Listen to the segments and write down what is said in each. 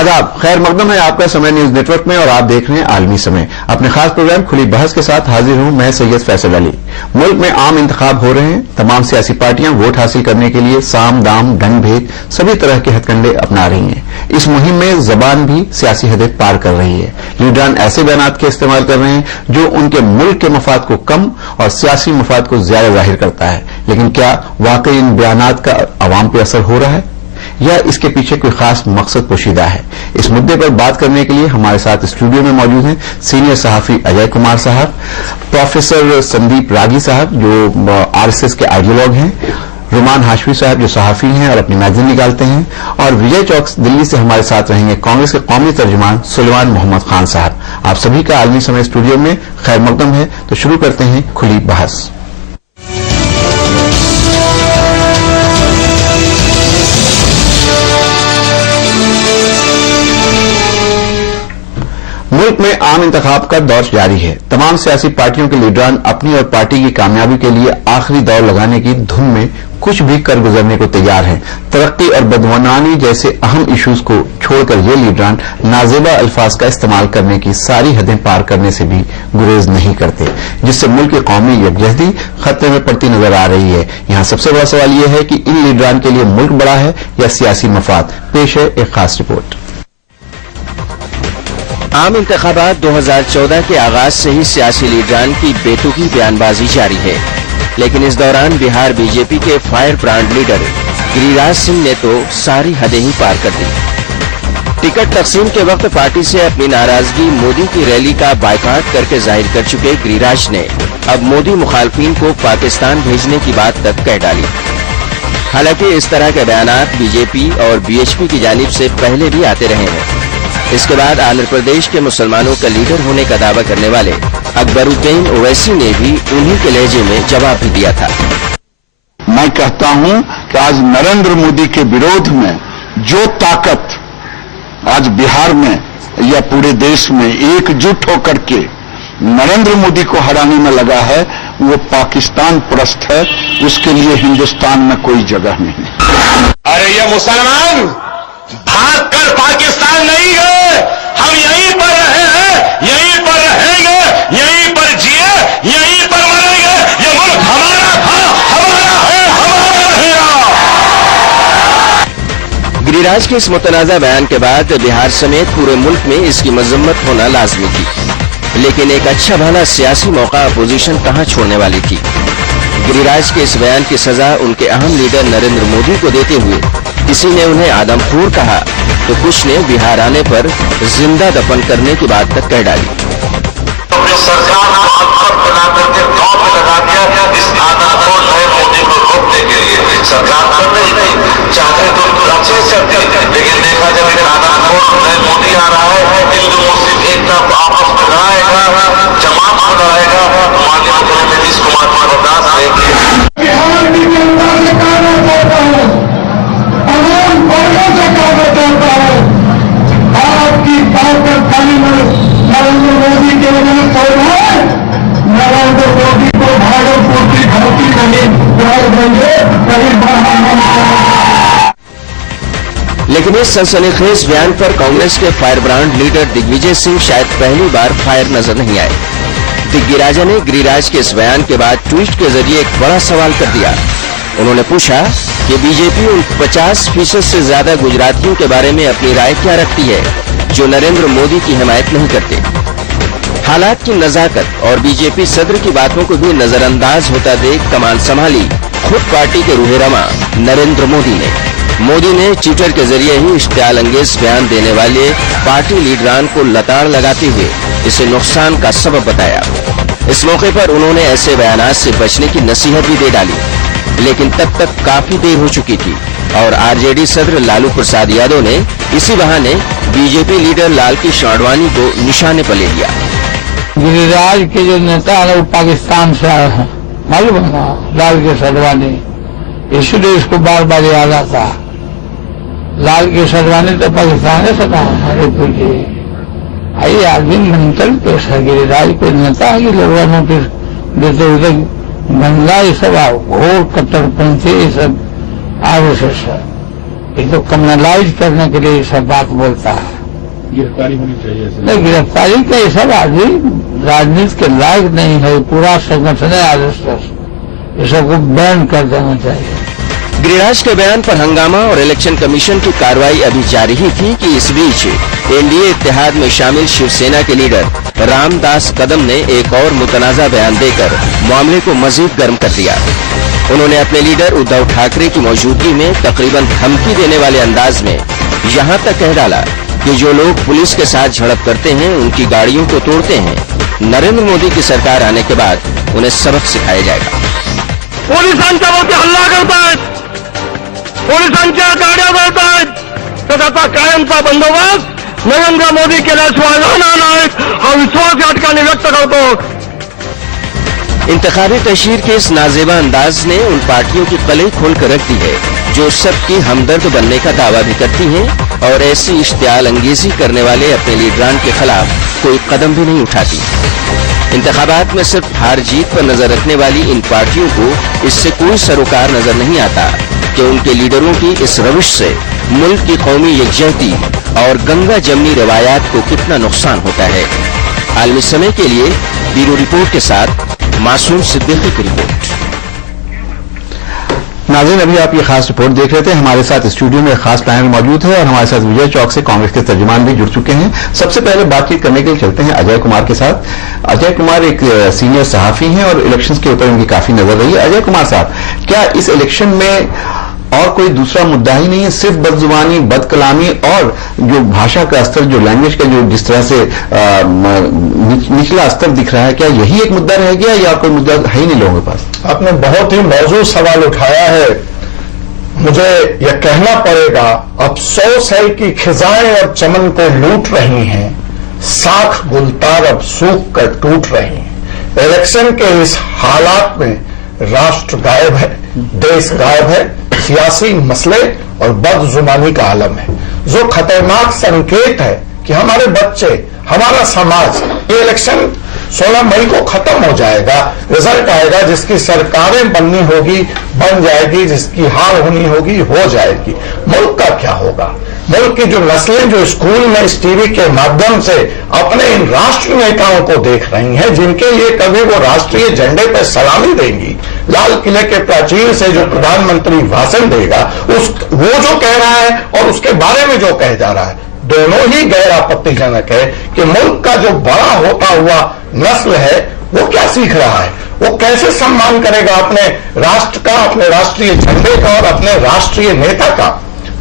आदाब, खैर मकदम है आपका समय न्यूज नेटवर्क में और आप देख रहे हैं आलमी समय। अपने खास प्रोग्राम खुली बहस के साथ हाजिर हूं मैं सैयद फैसल अली। मुल्क में आम इंतखाब हो रहे हैं। तमाम सियासी पार्टियां वोट हासिल करने के लिए साम दाम ढंग भेद सभी तरह के हथकंडे अपना रही हैं। इस मुहिम में जबान भी सियासी हदें पार कर रही है। लीडरान ऐसे बयानात के इस्तेमाल कर रहे हैं जो उनके मुल्क के मफाद को कम और सियासी मफाद को ज्यादा जाहिर करता है। लेकिन क्या वाकई इन बयानात का अवाम पर असर हो रहा है या इसके पीछे कोई खास मकसद पोशीदा है? इस मुद्दे पर बात करने के लिए हमारे साथ स्टूडियो में मौजूद हैं सीनियर सहाफी अजय कुमार साहब, प्रोफेसर संदीप रागी साहब जो आरएसएस के आइडियोलॉग हैं, रुमान हाशमी साहब जो सहाफी हैं और अपनी मैगजीन निकालते हैं, और विजय चौक दिल्ली से हमारे साथ रहेंगे कांग्रेस के कौमी तर्जुमान सुलेमान मोहम्मद खान साहब। आप सभी का आलमी समय स्टूडियो में खैर मकदम है। तो शुरू करते हैं खुली बहस। मुल्क में आम इंतखाब का दौर जारी है। तमाम सियासी पार्टियों के लीडरान अपनी और पार्टी की कामयाबी के लिए आखिरी दौर लगाने की धुन में कुछ भी कर गुजरने को तैयार हैं। तरक्की और बदवानी जैसे अहम इश्यूज को छोड़कर ये लीडरान नाजेबा अल्फाज का इस्तेमाल करने की सारी हदें पार करने से भी गुरेज नहीं करते, जिससे मुल्क की कौमी यकजहती खतरे में पड़ती नजर आ रही है। यहाँ सबसे बड़ा सवाल यह है कि इन लीडरान के लिए मुल्क बड़ा है या सियासी मफाद। पेश है एक खास रिपोर्ट। आम इंतखाबात 2014 के आगाज से ही सियासी लीडरान की बेतुकी बयानबाजी जारी है, लेकिन इस दौरान बिहार बीजेपी के fire brand leader Giriraj Singh ने तो सारी हदें ही पार कर दी। टिकट तकसीम के वक्त पार्टी से अपनी नाराजगी मोदी की रैली का बायकॉट करके जाहिर कर चुके गिरिराज ने अब मोदी मुखालफिन को पाकिस्तान भेजने की बात तक कह डाली। हालांकि इस तरह के बयानात बीजेपी और बीएचपी की जानिब से पहले भी आते रहे हैं। इसके बाद आंध्र प्रदेश के मुसलमानों का लीडर होने का दावा करने वाले अकबरुद्दीन ओवैसी ने भी उन्हीं के लहजे में जवाब भी दिया था। मैं कहता हूं कि आज नरेंद्र मोदी के विरोध में जो ताकत आज बिहार में या पूरे देश में एकजुट होकर के नरेंद्र मोदी को हराने में लगा है, वो पाकिस्तान परस्त है। उसके लिए हिंदुस्तान में कोई जगह नहीं। अरे ये मुसलमान भागकर पाकिस्तान नहीं गए, हम यहीं पर रहे हैं, यहीं पर रहेंगे, यहीं पर जिए, यहीं पर मरेंगे। ये मुल्क हमारा था, हमारा है, हमारा रहेगा। गिरिराज के इस मुतनाज़ा बयान के बाद बिहार समेत पूरे मुल्क में इसकी मजम्मत होना लाजमी थी, लेकिन एक अच्छा भला सियासी मौका अपोजिशन कहां छोड़ने वाली थी। गिरिराज के इस बयान की सजा उनके अहम लीडर नरेंद्र मोदी को देते हुए किसी ने उन्हें आदमखोर कहा तो कुछ ने बिहार आने पर जिंदा दफन करने की बात तक कह डाली। अपनी सरकार को अनपढ़ बना करके दांव पे लगा दिया इस आदमखोर नए मोदी को रोकने के लिए। सरकार कर नहीं चाहते तो अच्छे से करते, लेकिन देखा जब एक आदमखोर नए मोदी आ रहा है, हिंदू मुस्लिम एकता आपस में लड़ाएगा, जमात को लड़ाएगा, माननीय मुख्यमंत्री नीतीश कुमार को बर्दाश्त नहीं। आपकी ताकत खाली नरेंद्र मोदी के लिए थोड़ा है। नरेंद्र मोदी को भागलपुर की धरती नहीं घर देंगे लेकिन इस सनसनीखेज बयान पर कांग्रेस के fire brand leader Digvijaya Singh शायद पहली बार फायर नजर नहीं आए। दिग्गिराजा ने गिरिराज के इस बयान के बाद ट्वीट के जरिए एक बड़ा सवाल कर दिया। उन्होंने पूछा कि बीजेपी उन 50% से ज्यादा गुजरातियों के बारे में अपनी राय क्या रखती है जो नरेंद्र मोदी की हिमायत नहीं करते। हालात की नजाकत और बीजेपी सदर की बातों को भी नजरअंदाज होता देख कमान संभाली खुद पार्टी के रूहेरमा नरेंद्र मोदी ने। मोदी ने ट्विटर के जरिए ही इश्तियाल अंगेज बयान देने वाले पार्टी लीडरान को लताड़ लगाते हुए इसे नुकसान का सबब बताया। इस मौके पर उन्होंने ऐसे बयानात से बचने की नसीहत भी दे डाली, लेकिन तब तक काफी देर हो चुकी थी और आरजेडी सदर लालू प्रसाद यादव ने इसी बहाने बीजेपी लीडर लाल कृष्ण आडवाणी को निशाने पर ले लिया। गिरिराज के जो नेता है वो पाकिस्तान से आए हैं, मालूम है ना, लाल कृष्ण आडवाणी, इसलिए इसको बार बार याद आता। लाल कृष्ण आडवाणी तो पाकिस्तान से था। अरे आइए आदमी मंत्र पेश है, गिरिराज कोई नेता है कि लोगों नोटिस देते हुए गंगा ये सब घोर कट्टरपंथी ये सब आरएसएस है। ये तो कम्युनलाइज करने के लिए ये सब बात बोलता है। गिरफ्तारी होनी चाहिए ऐसे। नहीं, गिरफ्तारी का ये सब आदमी राजनीति के लायक नहीं है। पूरा संगठन है आरएसएस, ये सबको बैन कर देना चाहिए। गिरिराज के बयान पर हंगामा और इलेक्शन कमीशन की कार्रवाई अभी जारी ही थी कि इस बीच एनडीए इत्तेहाद में शामिल शिवसेना के लीडर रामदास कदम ने एक और मुतनाज़ा बयान देकर मामले को मजीद गर्म कर दिया। उन्होंने अपने लीडर उद्धव ठाकरे की मौजूदगी में तकरीबन धमकी देने वाले अंदाज में यहां तक कह डाला कि जो लोग पुलिस के साथ झड़प करते हैं, उनकी गाड़ियों को तोड़ते हैं, नरेंद्र मोदी की सरकार आने के बाद उन्हें सबक सिखाया जाएगा। पोलिसांच्यावरती हल्ला करतायत, पोलिसांच्या गाड्या जळतायत, त्याचा कायमचा बंदोबस्त नरेंद्र मोदी केल्याशिवाय राहणार नाहीत हा विश्वास या ठिकाणी व्यक्त करतो। इंतखाबी तशहीर के इस नाजेबा अंदाज ने उन पार्टियों की कलई खोल कर रख दी है जो सबकी हमदर्द बनने का दावा भी करती हैं और ऐसी इश्तियाल अंगेजी करने वाले अपने लीडरान के खिलाफ कोई कदम भी नहीं उठाती। इंतखाबात में सिर्फ हार जीत पर नजर रखने वाली इन पार्टियों को इससे कोई सरोकार नजर नहीं आता कि उनके लीडरों की इस रविश से मुल्क की कौमी यकजहती और गंगा जमनी रवायात को कितना नुकसान होता है। आलमी समय के लिए ब्यूरो रिपोर्ट के साथ मासूम सिद्दीकी की रिपोर्ट। नाज़रीन, अभी आप ये खास रिपोर्ट देख रहे थे। हमारे साथ स्टूडियो में खास पैनल मौजूद है और हमारे साथ विजय चौक से कांग्रेस के तर्जुमान भी जुड़ चुके हैं। सबसे पहले बातचीत करने के लिए चलते हैं अजय कुमार के साथ। अजय कुमार एक सीनियर सहाफी हैं और इलेक्शंस के ऊपर उनकी काफी नजर रही है। अजय कुमार साहब, क्या इस इलेक्शन में और कोई दूसरा मुद्दा ही नहीं है, सिर्फ बदजुबानी, बदकलामी और जो भाषा का स्तर, जो लैंग्वेज का जो जिस तरह से निचला स्तर दिख रहा है, क्या यही एक मुद्दा रह गया या कोई मुद्दा है ही नहीं लोगों के पास? आपने बहुत ही मौजूद सवाल उठाया है। मुझे यह कहना पड़ेगा, अफसोस है कि खिजाएं अब चमन को लूट रही हैं, साख गुलतार अब सूख कर टूट रही हैं। इलेक्शन के इस हालात में राष्ट्र गायब है, देश गायब है, सियासी मसले और बदजुबानी का आलम है, जो खतरनाक संकेत है कि हमारे बच्चे, हमारा समाज, ये इलेक्शन 16 मई को खत्म हो जाएगा, रिजल्ट आएगा, जिसकी सरकारें बननी होगी बन जाएगी, जिसकी हार होनी होगी हो जाएगी। मुल्क का क्या होगा? मुल्क की जो नस्लें जो स्कूल में इस टीवी के माध्यम से अपने इन राष्ट्रीय नेताओं को देख रही हैं, जिनके लिए कभी वो राष्ट्रीय झंडे पर सलामी देंगी, लाल किले के प्राचीर से जो प्रधानमंत्री भाषण देगा, वो जो कह रहा है और उसके बारे में जो कह जा रहा है, दोनों ही गैर आपत्तिजनक है कि मुल्क का जो बड़ा होता हुआ नस्ल है वो क्या सीख रहा है, वो कैसे सम्मान करेगा अपने राष्ट्र का, अपने राष्ट्रीय झंडे का और अपने राष्ट्रीय नेता का।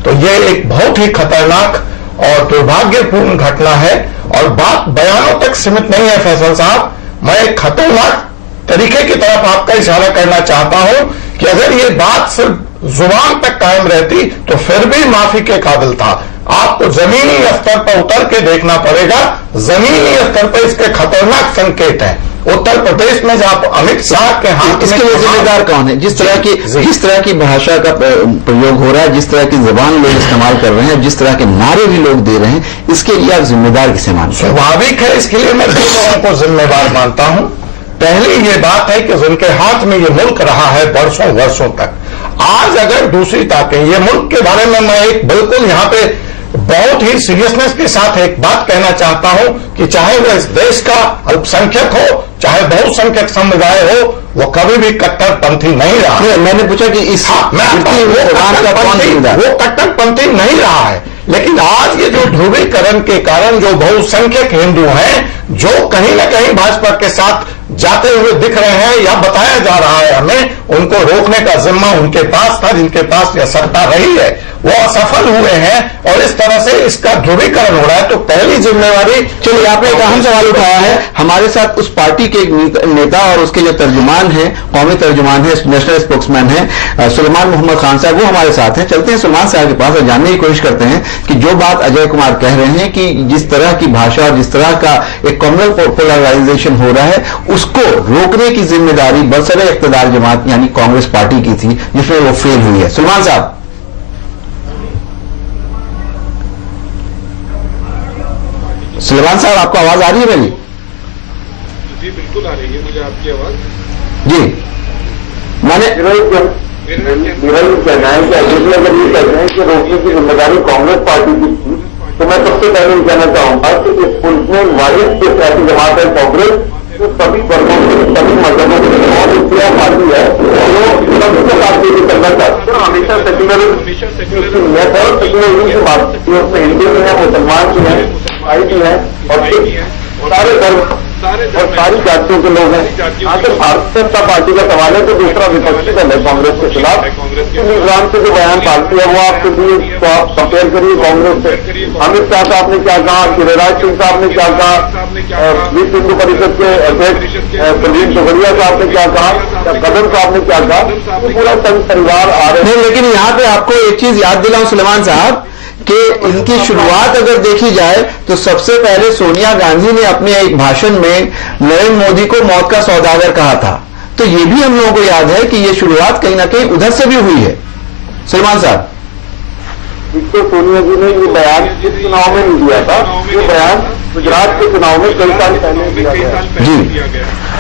तो ये एक बहुत ही खतरनाक और दुर्भाग्यपूर्ण घटना है और बात बयानों तक सीमित नहीं है। फैसल साहब, मैं एक खतरनाक तरीके की तरफ आपका इशारा करना चाहता हूं कि अगर ये बात सिर्फ जुबान तक कायम रहती तो फिर भी माफी के काबिल था। आपको जमीनी स्तर पर उतर के देखना पड़ेगा। जमीनी स्तर पर इसके खतरनाक संकेत हैं। उत्तर प्रदेश में जहां अमित शाह के हाथ, इसके लिए जिम्मेदार कौन है? जिस तरह की भाषा का प्रयोग हो रहा है, जिस तरह की जबान लोग इस्तेमाल कर रहे हैं, जिस तरह के नारे भी लोग दे रहे हैं, इसके लिए आप जिम्मेदार किसे मानते हैं? स्वाभाविक है, इसके लिए मैं दो लोगों को जिम्मेदार मानता हूं। पहली ये बात है कि जिनके हाथ में ये मुल्क रहा है वर्षों वर्षों तक, आज अगर दूसरी ताकतें, ये मुल्क के बारे में मैं एक बिल्कुल यहां पे बहुत ही सीरियसनेस के साथ एक बात कहना चाहता हूं कि चाहे वह इस देश का अल्पसंख्यक हो, चाहे बहुसंख्यक समुदाय हो, वो कभी भी कट्टरपंथी नहीं रहा। मैंने पूछा कि इस वो कट्टरपंथी नहीं रहा है, लेकिन आज ये जो ध्रुवीकरण के कारण जो बहुसंख्यक हिंदू हैं, जो कहीं ना कहीं भाजपा के साथ जाते हुए दिख रहे हैं या बताया जा रहा है हमें, उनको रोकने का जिम्मा उनके पास था, जिनके पास यह सत्ता रही है, वो असफल हुए हैं और इस तरह से इसका ध्रुवीकरण हो रहा है। तो पहली जिम्मेवारी, चलिए, आपने एक अहम सवाल उठाया है। हमारे साथ उस पार्टी के एक नेता और उसके जो तर्जुमान है, कौमी तर्जुमान है, नेशनल स्पोक्समैन है सुलेमान मोहम्मद खान साहब, वो हमारे साथ हैं। चलते हैं सुलेमान साहब के पास और जानने की कोशिश करते हैं कि जो बात अजय कुमार कह रहे हैं कि जिस तरह की भाषा और जिस तरह का एक कम्युनल पोलराइजेशन हो रहा है, उसको रोकने की जिम्मेदारी बरसरे इख्तिदार जमात यानी कांग्रेस पार्टी की थी, जिसमें वो फेल हुई है। सुलेमान साहब, सुलेमान साहब, आपको आवाज आ रही है मेरी? जी बिल्कुल आ रही है मुझे आपकी आवाज। जी, मैंने मेरा ये कहना है कि अभी अगर ये कहते हैं कि रोकने की जिम्मेदारी कांग्रेस पार्टी की थी, तो मैं सबसे पहले ये कहना चाहूंगा कि इस पुलिस में वारिस के सियासी जमात है कांग्रेस, जो सभी वर्गों के, सभी मजहबों की और एक पार्टी है जो सबके साथ लेके चलना चाहती है। हमेशा सेक्युलरिज्म है और सेक्युलरिज्म की बात की, उसमें हिंदू भी है, मुसलमान भी है, ईसाई भी है और सारे धर्म और सारी जातियों के लोग हैं। यहाँ से भारतीय जनता पार्टी का सवाल है तो दूसरा विपक्षी दल है कांग्रेस के खिलाफ। निगरान से जो बयान पार्टी है वो आपके लिए तो आप कंपेयर करिए कांग्रेस से। अमित शाह साहब ने क्या कहा, गिरिराज सिंह साहब ने क्या कहा, विश्व हिंदू परिषद के अध्यक्ष प्रवीण तोगड़िया साहब ने क्या कहा, कदम साहब ने क्या कहा, पूरा संघ परिवार आ रहे हैं। लेकिन यहाँ पे आपको एक चीज याद दिलाऊं सुलेमान साहब कि इनकी शुरुआत अगर देखी जाए तो सबसे पहले सोनिया गांधी ने अपने एक भाषण में नरेंद्र मोदी को मौत का सौदागर कहा था। तो ये भी हम लोगों को याद है कि ये शुरुआत कहीं ना कहीं उधर से भी हुई है। सुलेमान साहब, जिसको सोनिया जी ने ये बयान इस चुनाव में नहीं दिया था, ये बयान गुजरात के चुनाव में कई साल पहले दिया गया जी।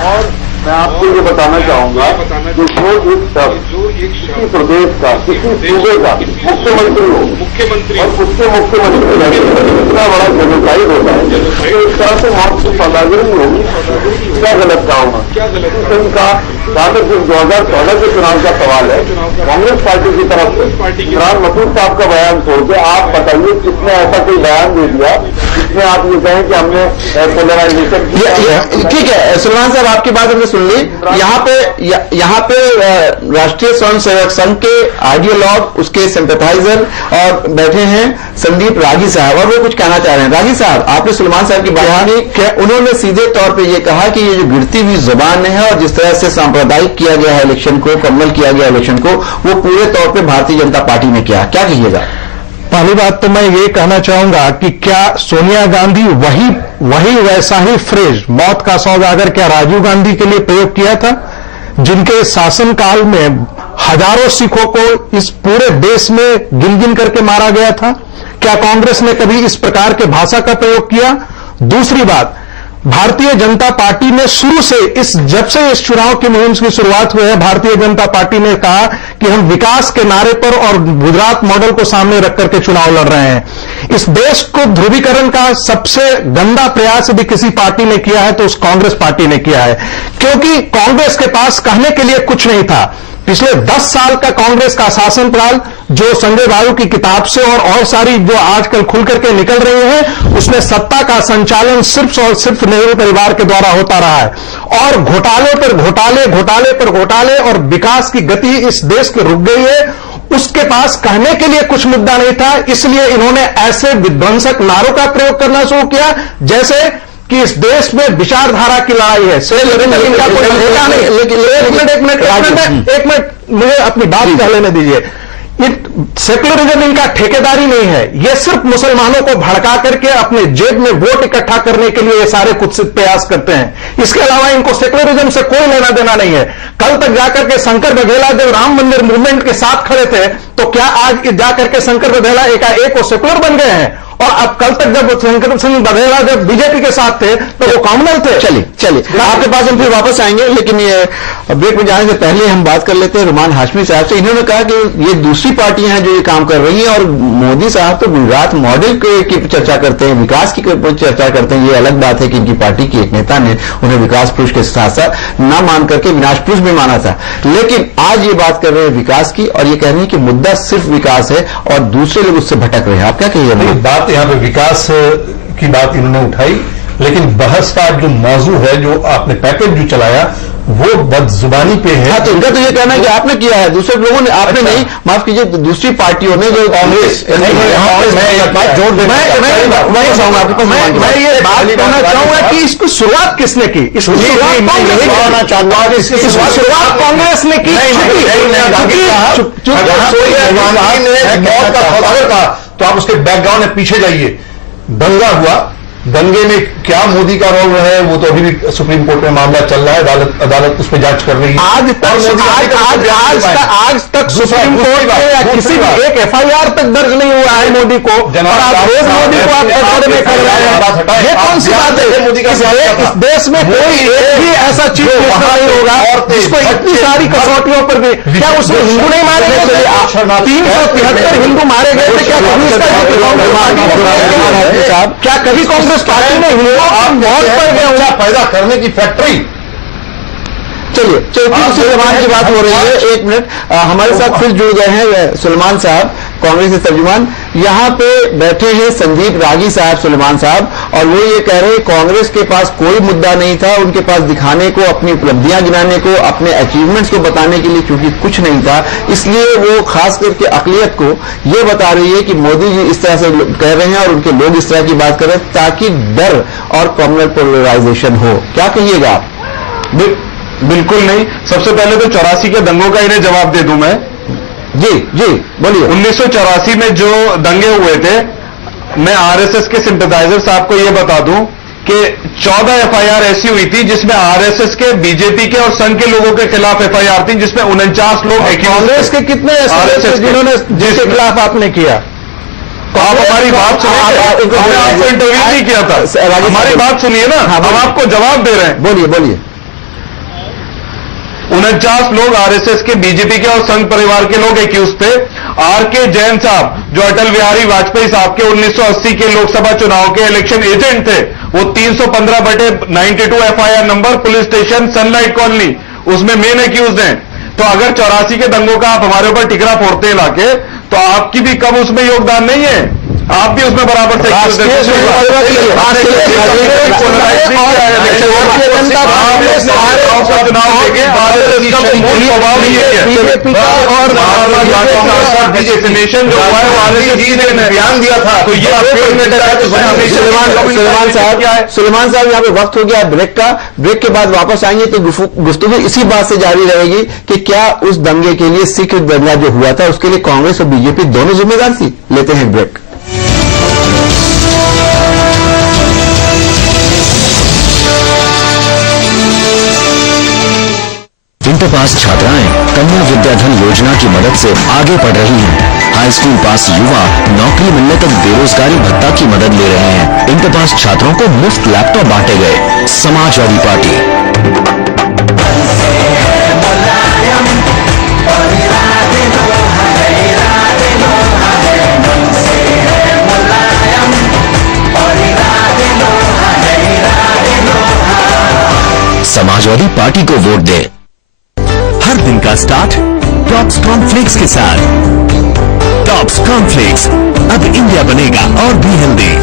और मैं आपको ये बताना चाहूंगा कि जो एक शब्द किसी प्रदेश का, किसी सूबे का मुख्यमंत्री हो और उसके मुख्यमंत्री इतना बड़ा जेनोसाइड होता है, तो इस तरह से मौत की सौदागरी नहीं होगी। क्या गलत कहा होगा इनका? जहां तक 2014 के चुनाव का सवाल है, कांग्रेस पार्टी की तरफ से इमरान मसूद साहब का बयान छोड़ के आप बताइए किसने ऐसा कोई बयान दे दिया जिसमें आप ये कहें कि हमने पोलराइजेशन किया। ठीक है सुलेमान साहब, आपकी बात हमने सुन ली। यहाँ पे राष्ट्रीय स्वयं सेवक संघ के आइडियोलॉग, उसके सिंपैथाइजर और बैठे हैं संदीप रागी साहब, और वो कुछ कहना चाह रहे हैं। रागी साहब, आपने सुलेमान साहब की बयानी उन्होंने सीधे तौर पे ये कहा कि ये जो गिरती हुई जुबान है और जिस तरह से सांप्रदायिक किया गया है इलेक्शन को, कम्मल किया गया इलेक्शन को, वो पूरे तौर पे भारतीय जनता पार्टी ने किया। क्या कहिएगा? पहली बात तो मैं ये कहना चाहूंगा कि क्या सोनिया गांधी वही वैसा ही फ्रेज मौत का सौदागर क्या राजीव गांधी के लिए प्रयोग किया था, जिनके शासनकाल में हजारों सिखों को इस पूरे देश में गिन गिन करके मारा गया था? क्या कांग्रेस ने कभी इस प्रकार के भाषा का प्रयोग किया? दूसरी बात, भारतीय जनता पार्टी ने शुरू से जब से इस चुनाव की मुहिम की शुरुआत हुई है, भारतीय जनता पार्टी ने कहा कि हम विकास के नारे पर और गुजरात मॉडल को सामने रख करके चुनाव लड़ रहे हैं। इस देश को ध्रुवीकरण का सबसे गंदा प्रयास यदि किसी पार्टी ने किया है तो उस कांग्रेस पार्टी ने किया है, क्योंकि कांग्रेस के पास कहने के लिए कुछ नहीं था। पिछले 10 साल का कांग्रेस का शासनकाल जो संजय बाबू की किताब से और सारी जो आजकल खुल करके निकल रही है, उसमें सत्ता का संचालन सिर्फ और सिर्फ नेहरू परिवार के द्वारा होता रहा है और घोटाले पर घोटाले, घोटाले पर घोटाले, और विकास की गति इस देश की रुक गई है। उसके पास कहने के लिए कुछ मुद्दा नहीं था, इसलिए इन्होंने ऐसे विध्वंसक नारों का प्रयोग करना शुरू किया जैसे कि इस देश में विचारधारा की लड़ाई है। इनका कोई ठेका नहीं। लेकिन एक मिनट मुझे अपनी बात कह लेने दीजिए। सेक्युलरिज्म इनका ठेकेदारी नहीं है, ये सिर्फ मुसलमानों को भड़का करके अपने जेब में वोट इकट्ठा करने के लिए ये सारे कुत्सित प्रयास करते हैं। इसके अलावा इनको सेक्युलरिज्म से कोई लेना देना नहीं है। कल तक जाकर के शंकर बघेला जब राम मंदिर मूवमेंट के साथ खड़े थे, तो क्या आज जाकर के शंकर बघेला एकाएक वो सेक्युलर बन गए हैं? और अब कल तक जब शंकर सिंह बघेला जब बीजेपी के साथ थे तो वो कॉमनल थे। चलिए आपके पास हम फिर वापस आएंगे, लेकिन ये ब्रेक में जाने से पहले हम बात कर लेते हैं रुमान हाशमी साहब से। इन्होंने कहा कि ये दूसरी पार्टियां हैं जो ये काम कर रही हैं और मोदी साहब तो गुजरात मॉडल की चर्चा करते हैं, विकास की चर्चा करते हैं। ये अलग बात है कि इनकी पार्टी के एक नेता ने उन्हें विकास पुरुष के साथ साथ न मान करके विनाश पुरुष भी माना था, लेकिन आज ये बात कर रहे हैं विकास की और ये कह रहे हैं कि मुद्दा सिर्फ विकास है और दूसरे लोग उससे भटक रहे हैं। आप क्या कहिए? बात यहाँ पे विकास की बात इन्होंने उठाई, लेकिन बहस का जो मौजू है, जो आपने पैकेज जो चलाया, वो बदजुबानी पे है। हाँ, तो इनका तो ये कहना है कि आपने किया है, दूसरे लोगों ने, आपने नहीं, माफ कीजिए, दूसरी पार्टियों ने जो कांग्रेस। मैं ये बात कहना चाहूंगा कि इसको शुरुआत किसने की? शुरुआत कांग्रेस ने की। तो आप उसके बैकग्राउंड में पीछे जाइए। दंगा हुआ, दंगे में क्या मोदी का रोल रहा है वो तो अभी भी सुप्रीम कोर्ट में मामला चल रहा है, अदालत उस पर जांच कर रही है। आज तक सुप्रीम कोर्ट में या किसी भी एक एफआईआर तक दर्ज नहीं हुआ है मोदी को, और आप रोज मोदी को आप कटघरे में कर रहे हैं। ये कौन सी बात है? मोदी का इस देश में कोई एक भी ऐसा चीफ मिनिस्टर नहीं होगा जिसको इतनी सारी कसौटियों पर भी, क्या उसमें हिंदू नहीं मारे गए? 373 हिंदू मारे गए थे, क्या कभी साहब, क्या कभी कांग्रेस पार्टी ने हिंदुओं बहुत पर गए पैदा करने की फैक्ट्री? चलिए सुलेमान की बात हो रही है, एक मिनट। हमारे साथ फिर जुड़ गए हैं सुलेमान साहब, कांग्रेस के तर्जुमान। यहाँ पे बैठे हैं संदीप रागी साहब, सुलेमान साहब, और वो ये कह रहे हैं कांग्रेस के पास कोई मुद्दा नहीं था, उनके पास दिखाने को, अपनी उपलब्धियां गिनाने को, अपने अचीवमेंट्स को बताने के लिए क्योंकि कुछ नहीं था, इसलिए वो खास करके अकलियत को ये बता रही है कि मोदी जी इस तरह से कह रहे हैं और उनके लोग इस तरह की बात कर रहे हैं ताकि डर और कम्युनल पोलराइजेशन हो। क्या कहिएगा आप? बिल्कुल नहीं। सबसे पहले तो 84 के दंगों का इन्हें जवाब दे दूं मैं। जी बोलिए। 1984 में जो दंगे हुए थे, मैं आरएसएस के सिंपैथाइजर साहब को यह बता दूं कि 14 एफआईआर ऐसी हुई थी जिसमें आरएसएस के, बीजेपी के और संघ के लोगों के खिलाफ एफआईआर थी, जिसमें 49 लोग। कांग्रेस के कितने ऐसे जिन्होंने जिसके खिलाफ आपने किया? तो आप हमारी बात सुनिए, हमने आपको इंटरव्यू नहीं किया था, हमारी बात सुनिए ना, हम आपको जवाब दे रहे हैं। बोलिए। 49 लोग आरएसएस के, बीजेपी के और संघ परिवार के लोग एक्यूज थे। आरके जैन साहब जो अटल बिहारी वाजपेयी साहब के 1980 के लोकसभा चुनाव के इलेक्शन एजेंट थे, वो 315/92 FIR number, police station sunlight colony, उसमें मेन एक्यूज हैं। तो अगर 84 के दंगों का आप हमारे ऊपर टिकरा फोड़ते हैं लाके, तो आपकी भी कम उसमें योगदान नहीं है, आप भी उसमें बराबर से डेस्टिनेशन जो हुआ है ध्यान दिया था। तो ये सुलेमान साहब यहाँ पे वक्त हो गया ब्रेक का। ब्रेक के बाद वापस आएंगे तो गुफ्तगू इसी बात से जारी रहेगी कि क्या उस दंगे के लिए सिख दंगा जो हुआ था उसके लिए कांग्रेस और बीजेपी दोनों जिम्मेदार थी। लेते हैं ब्रेक। इंटर पास छात्राएं कन्या विद्याधन योजना की मदद से आगे पढ़ रही हैं। हाई स्कूल पास युवा नौकरी मिलने तक बेरोजगारी भत्ता की मदद ले रहे हैं। इंटर पास छात्रों को मुफ्त लैपटॉप बांटे गए। समाजवादी पार्टी। समाजवादी पार्टी को वोट दे। हर दिन का स्टार्ट टॉप्स कॉर्नफ्लेक्स के साथ। टॉप्स कॉर्नफ्लेक्स, अब इंडिया बनेगा और भी हेल्दी।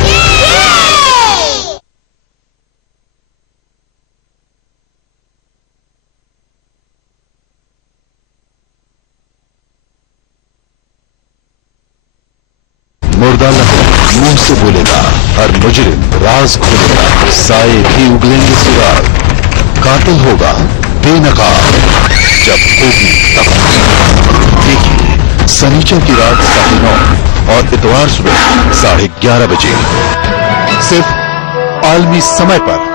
मुर्दा लहू मुंह से बोलेगा और मुजरिम राज खोलेगा। साए भी उगलेंगे सुराग, कातिल होगा बेनकाब। जब होगी तब देखिए शनिचर की रात 9:30 और इतवार सुबह 11:30 बजे सिर्फ आलमी समय पर।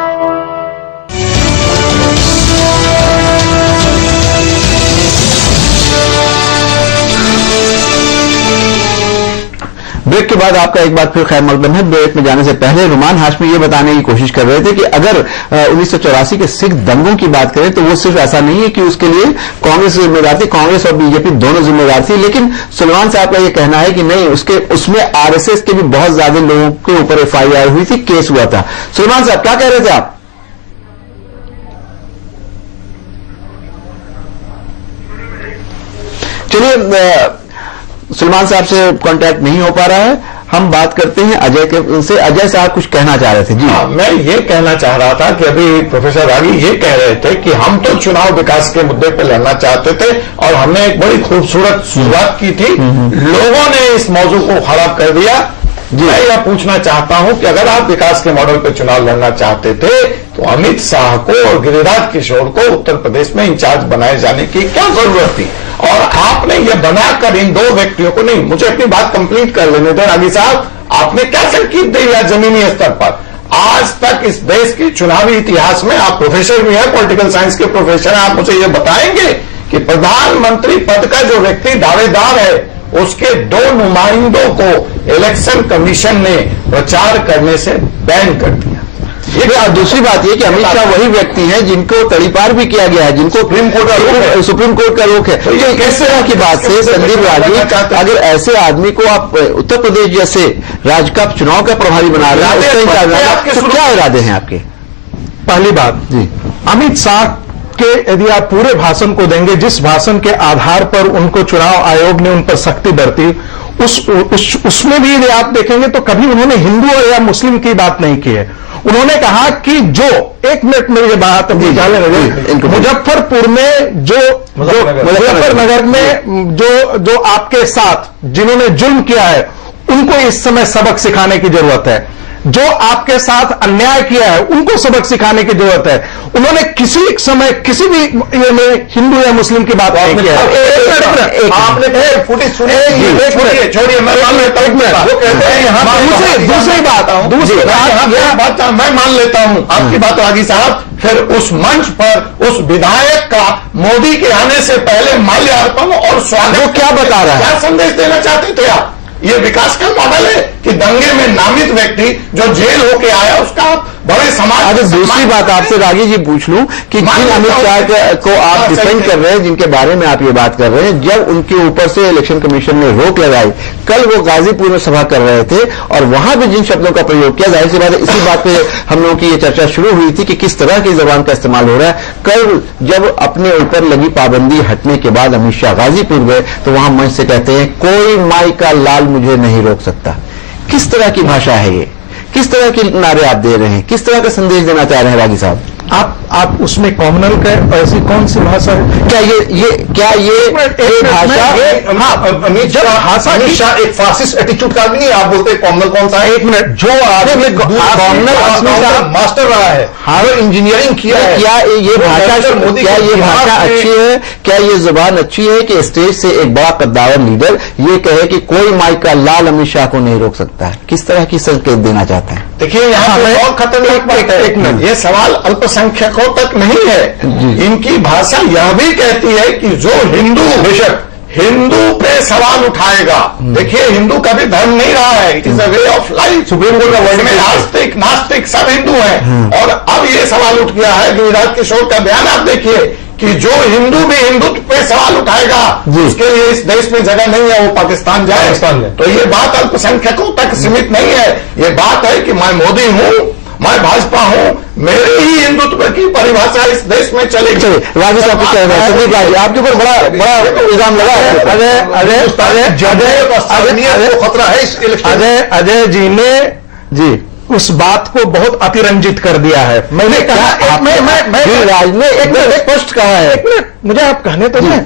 ब्रेक के बाद आपका एक बार फिर खैर मकदम है। ब्रेक में जाने से पहले रुमान हाशमी ये बताने की कोशिश कर रहे थे कि अगर 1984 के सिख दंगों की बात करें तो वो सिर्फ ऐसा नहीं है कि उसके लिए कांग्रेस जिम्मेदार थी, कांग्रेस और बीजेपी दोनों जिम्मेदार थी। लेकिन सुलेमान साहब का ये कहना है कि नहीं, उसमें आरएसएस के भी बहुत ज्यादा लोगों के ऊपर एफआईआर हुई थी, केस हुआ था। सुलेमान साहब क्या कह रहे थे आप? चलिए, सुलेमान साहब से कांटेक्ट नहीं हो पा रहा है, हम बात करते हैं अजय के उनसे। अजय साहब कुछ कहना चाह रहे थे। जी मैं ये कहना चाह रहा था कि अभी प्रोफेसर रागी ये कह रहे थे कि हम तो चुनाव विकास के मुद्दे पे लड़ना चाहते थे और हमने एक बड़ी खूबसूरत शुरुआत की थी, लोगों ने इस मौजू को खड़ा कर दिया। मैं यह पूछना चाहता हूं कि अगर आप विकास के मॉडल पर चुनाव लड़ना चाहते थे तो अमित शाह को और गिरिराज किशोर को उत्तर प्रदेश में इंचार्ज बनाए जाने की क्या जरूरत थी? और आपने यह बनाकर इन दो व्यक्तियों को, नहीं, मुझे अपनी बात कंप्लीट कर लेने दो रागी साहब, आपने क्या संकेत दिया जमीनी स्तर पर? आज तक इस देश के चुनावी इतिहास में, आप प्रोफेसर भी हैं, पॉलिटिकल साइंस के प्रोफेसर हैं, आप मुझे ये बताएंगे कि प्रधानमंत्री पद का जो व्यक्ति दावेदार है उसके 2 नुमाइंदों को इलेक्शन कमीशन ने प्रचार करने से बैन कर दिया। और दूसरी बात यह कि अमित शाह वही व्यक्ति हैं जिनको तड़ीपार भी किया गया है, जिनको सुप्रीम कोर्ट का रोक है। तो ये किस तरह की बात है संदीप राजी, अगर ऐसे आदमी को आप उत्तर प्रदेश जैसे राज्य का चुनाव का प्रभारी बना रहे हैं, तो क्या इरादे हैं आपके? पहली बात जी, अमित शाह के यदि आप पूरे भाषण को देंगे, जिस भाषण के आधार पर उनको चुनाव आयोग ने उन पर सख्ती बरती, उसमें भी यदि आप देखेंगे तो कभी उन्होंने हिंदू या मुस्लिम की बात नहीं की है। उन्होंने कहा कि जो, एक मिनट में ये बात मुजफ्फरपुर में मुजफ्फरनगर में जो आपके साथ जिन्होंने जुल्म किया है उनको इस समय सबक सिखाने की जरूरत है। जो आपके साथ अन्याय किया है उनको सबक सिखाने की जरूरत है। उन्होंने किसी समय किसी भी ये में हिंदू या मुस्लिम की बात नहीं किया है। आपने फुटेज सुनी? छोड़िए, मैं मान लेता हूं। वो कहते हैं यहाँ दूसरी बात मैं मान लेता हूं आपकी बात रागी साहब। फिर उस मंच पर उस विधायक का मोदी के आने से पहले माल्यार्पण और स्वागत क्या बता रहा है, क्या संदेश देना चाहते थे आप? ये विकास का मॉडल है कि दंगे में नामित व्यक्ति जो जेल होके आया उसका बड़े समाज। अगर दूसरी बात आपसे रागी जी पूछ लूं कि जिन अमित शाह को आप डिफेंड कर रहे हैं, जिनके बारे में आप ये बात कर रहे हैं, जब उनके ऊपर से इलेक्शन कमीशन ने रोक लगाई, कल वो गाजीपुर में सभा कर रहे थे और वहां भी जिन शब्दों का प्रयोग किया, जाहिर सी बात है इसी बात पे हम लोगों की ये चर्चा शुरू हुई थी कि किस तरह की जबान का इस्तेमाल हो रहा है। कल जब अपने ऊपर लगी पाबंदी हटने के बाद अमित शाह गाजीपुर गए तो वहां मंच से कहते हैं कोई माई का लाल मुझे नहीं रोक सकता। किस तरह की भाषा है ये? किस तरह के नारे आप दे रहे हैं? किस तरह का संदेश देना चाह रहे हैं रागी साहब? आप उसमें कॉमनल का ऐसी कौन सी भाषा है? क्या ये भाषा? अमित शाह एक फासिस्ट एटीट्यूड का भी नहीं। आप बोलते कॉमनल कौन सा है? एक मिनट, जो कॉमनल मास्टर रहा है, हार्वर्ड इंजीनियरिंग किया है, क्या ये भाषा अच्छी है? क्या ये जुबान अच्छी है कि स्टेज से एक बड़ा कद्दावर लीडर ये कहे कि कोई माई का लाल अमित शाह को नहीं रोक सकता है? किस तरह की संकेत देना चाहते हैं? देखिए यहाँ पे और खतरनाक बात है। एक मिनट, ये सवाल अल्पसंख्यकों तक नहीं है। इनकी भाषा यह भी कहती है कि जो हिंदू बेशक हिंदू पे सवाल उठाएगा, देखिए हिंदू कभी धर्म नहीं रहा है, it is a way of life. Supreme court का वर्ड में आस्तिक नास्तिक सब हिंदू हैं। और अब ये सवाल उठ गया है, गिरिराज किशोर का बयान आप देखिए कि जो हिंदू भी हिंदुत्व पे सवाल उठाएगा उसके लिए इस देश में जगह नहीं है, वो पाकिस्तान जाए। तो ये बात अल्पसंख्यकों तक सीमित नहीं है। ये बात है कि मैं मोदी हूं, मैं भाजपा हूं, मेरे ही हिंदुत्व की परिभाषा इस देश में चलेगी। राजू साहब क्या कह रहे हैं? आपके ऊपर बड़ा इल्जाम लगा है। खतरा है इस इलेक्शन। अजय जी ने जी उस बात को बहुत अतिरंजित कर दिया है। मैंने कहा गिरिराज ने एक स्पष्ट कहा है। एक मिनट, मुझे आप कहने तो दें।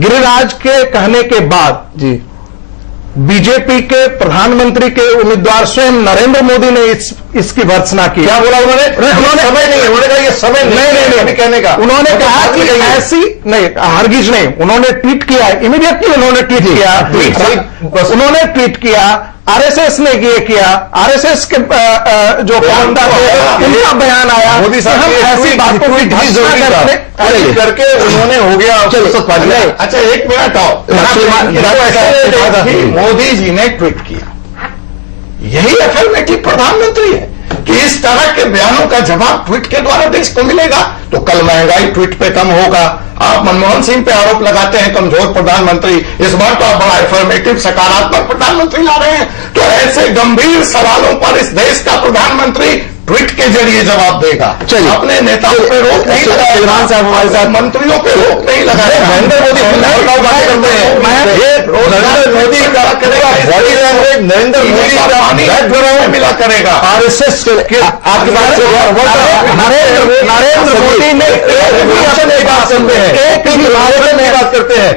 गिरिराज के कहने के बाद जी बीजेपी के प्रधानमंत्री के उम्मीदवार स्वयं नरेंद्र मोदी ने इसकी भर्त्सना की। क्या बोला उन्होंने? समय नहीं है, उन्होंने कहा ये समय नहीं कहने का। उन्होंने कहा कि ऐसी नहीं, हरगिज नहीं। उन्होंने ट्वीट किया, इमीडिएटली उन्होंने ट्वीट किया। उन्होंने ट्वीट किया, आरएसएस ने ये किया, आरएसएस के जो प्रवक्ता थे उनका बयान आया। मोदी साहब ऐसी बातों की करके उन्होंने हो गया। अच्छा एक मिनट आओ, मोदी जी ने ट्वीट किया, यही अफर्मेटिव प्रधानमंत्री है कि इस तरह के बयानों का जवाब ट्वीट के द्वारा देश को मिलेगा। तो कल महंगाई ट्वीट पे कम होगा। आप मनमोहन सिंह पे आरोप लगाते हैं कमजोर प्रधानमंत्री, इस बार तो आप बड़ा अफर्मेटिव सकारात्मक प्रधानमंत्री ला रहे हैं। तो ऐसे गंभीर सवालों पर इस देश का प्रधानमंत्री ट्वीट के जरिए जवाब देगा। चलिए, अपने नेताओं पे रोक नहीं लगाएगा, साहब हमारे साथ मंत्रियों पे रोक नहीं लगाएगा। नरेंद्र मोदी बात करते हैं, नरेंद्र मोदी का करेगा बॉडी लैंग्वेज, नरेंद्र मोदी का पानी मिला करेगा। आरएसएस आपकी बात से नरेंद्र मोदी ने एक बात सुनते हैं, एक ही भाषा में बात करते हैं।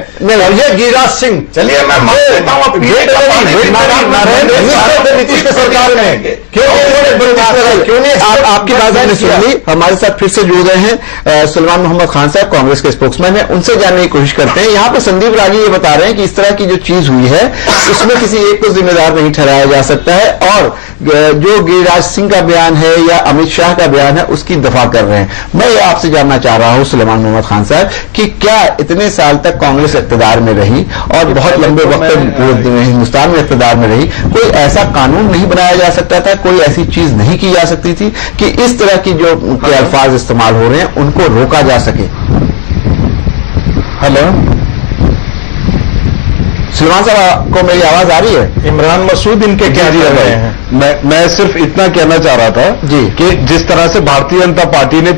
ये गिरिराज सिंह, चलिए मैं मान लेता हूँ नीतीश के सरकार में क्यों आपकी बात मैंने सुन ली। हमारे साथ फिर से जुड़ गए हैं सुलेमान मोहम्मद खान साहब, कांग्रेस के स्पोक्समैन है, उनसे जानने की कोशिश करते हैं। यहाँ पे संदीप रागी ये बता रहे हैं कि इस तरह की जो चीज हुई है उसमें किसी एक को जिम्मेदार नहीं ठहराया जा सकता है, और जो गिरिराज सिंह का बयान है या अमित शाह का बयान है उसकी दफा कर रहे हैं। मैं ये आपसे जानना चाह रहा हूं सुलेमान मोहम्मद खान साहब कि क्या इतने साल तक कांग्रेस इक़्तिदार में रही और बहुत लंबे वक्त तक हिंदुस्तान में इक़्तिदार में रही, कोई ऐसा कानून नहीं बनाया जा सकता था, कोई ऐसी चीज नहीं की जा सकती थी कि इस तरह की जो अल्फाज इस्तेमाल हो रहे हैं उनको रोका जा सके? हेलो सुलेमान साहब, को मेरी आवाज आ रही है? इमरान मसूद इनके क्या कर रहे हैं? मैं सिर्फ इतना कहना चाह रहा था जी कि जिस तरह से भारतीय जनता पार्टी ने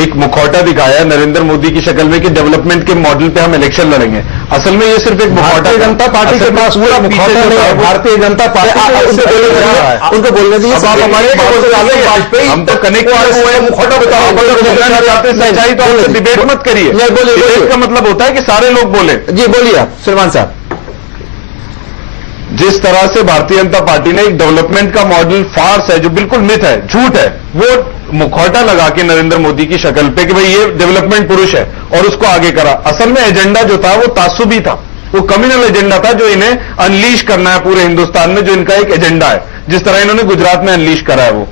एक मुखौटा दिखाया नरेंद्र मोदी की शक्ल में कि डेवलपमेंट के मॉडल पे हम इलेक्शन लड़ेंगे, असल में ये सिर्फ एक मुखौटा। भारतीय जनता पार्टी के पास पूरा मुखौटा नहीं है। भारतीय जनता पार्टी उनको बोलने दीजिए। हम तो कनेक्ट हुए, मुखौटा बताओ, सच्चाई तो आपसे डिबेट मत करिए। डिबेट का मतलब होता है कि सारे लोग बोले। जी बोलिए आप सुलेमान साहब। जिस तरह से भारतीय जनता पार्टी ने एक डेवलपमेंट का मॉडल फार्स है, जो बिल्कुल मिथ है, झूठ है, वो मुखौटा लगा के नरेंद्र मोदी की शक्ल पे कि भाई ये डेवलपमेंट पुरुष है और उसको आगे करा। असल में एजेंडा जो था वो तासुबी था, वो कम्युनल एजेंडा था जो इन्हें अनलीश करना है पूरे हिंदुस्तान में, जो इनका एक एजेंडा है, जिस तरह इन्होंने गुजरात में अनलीश करा है वो।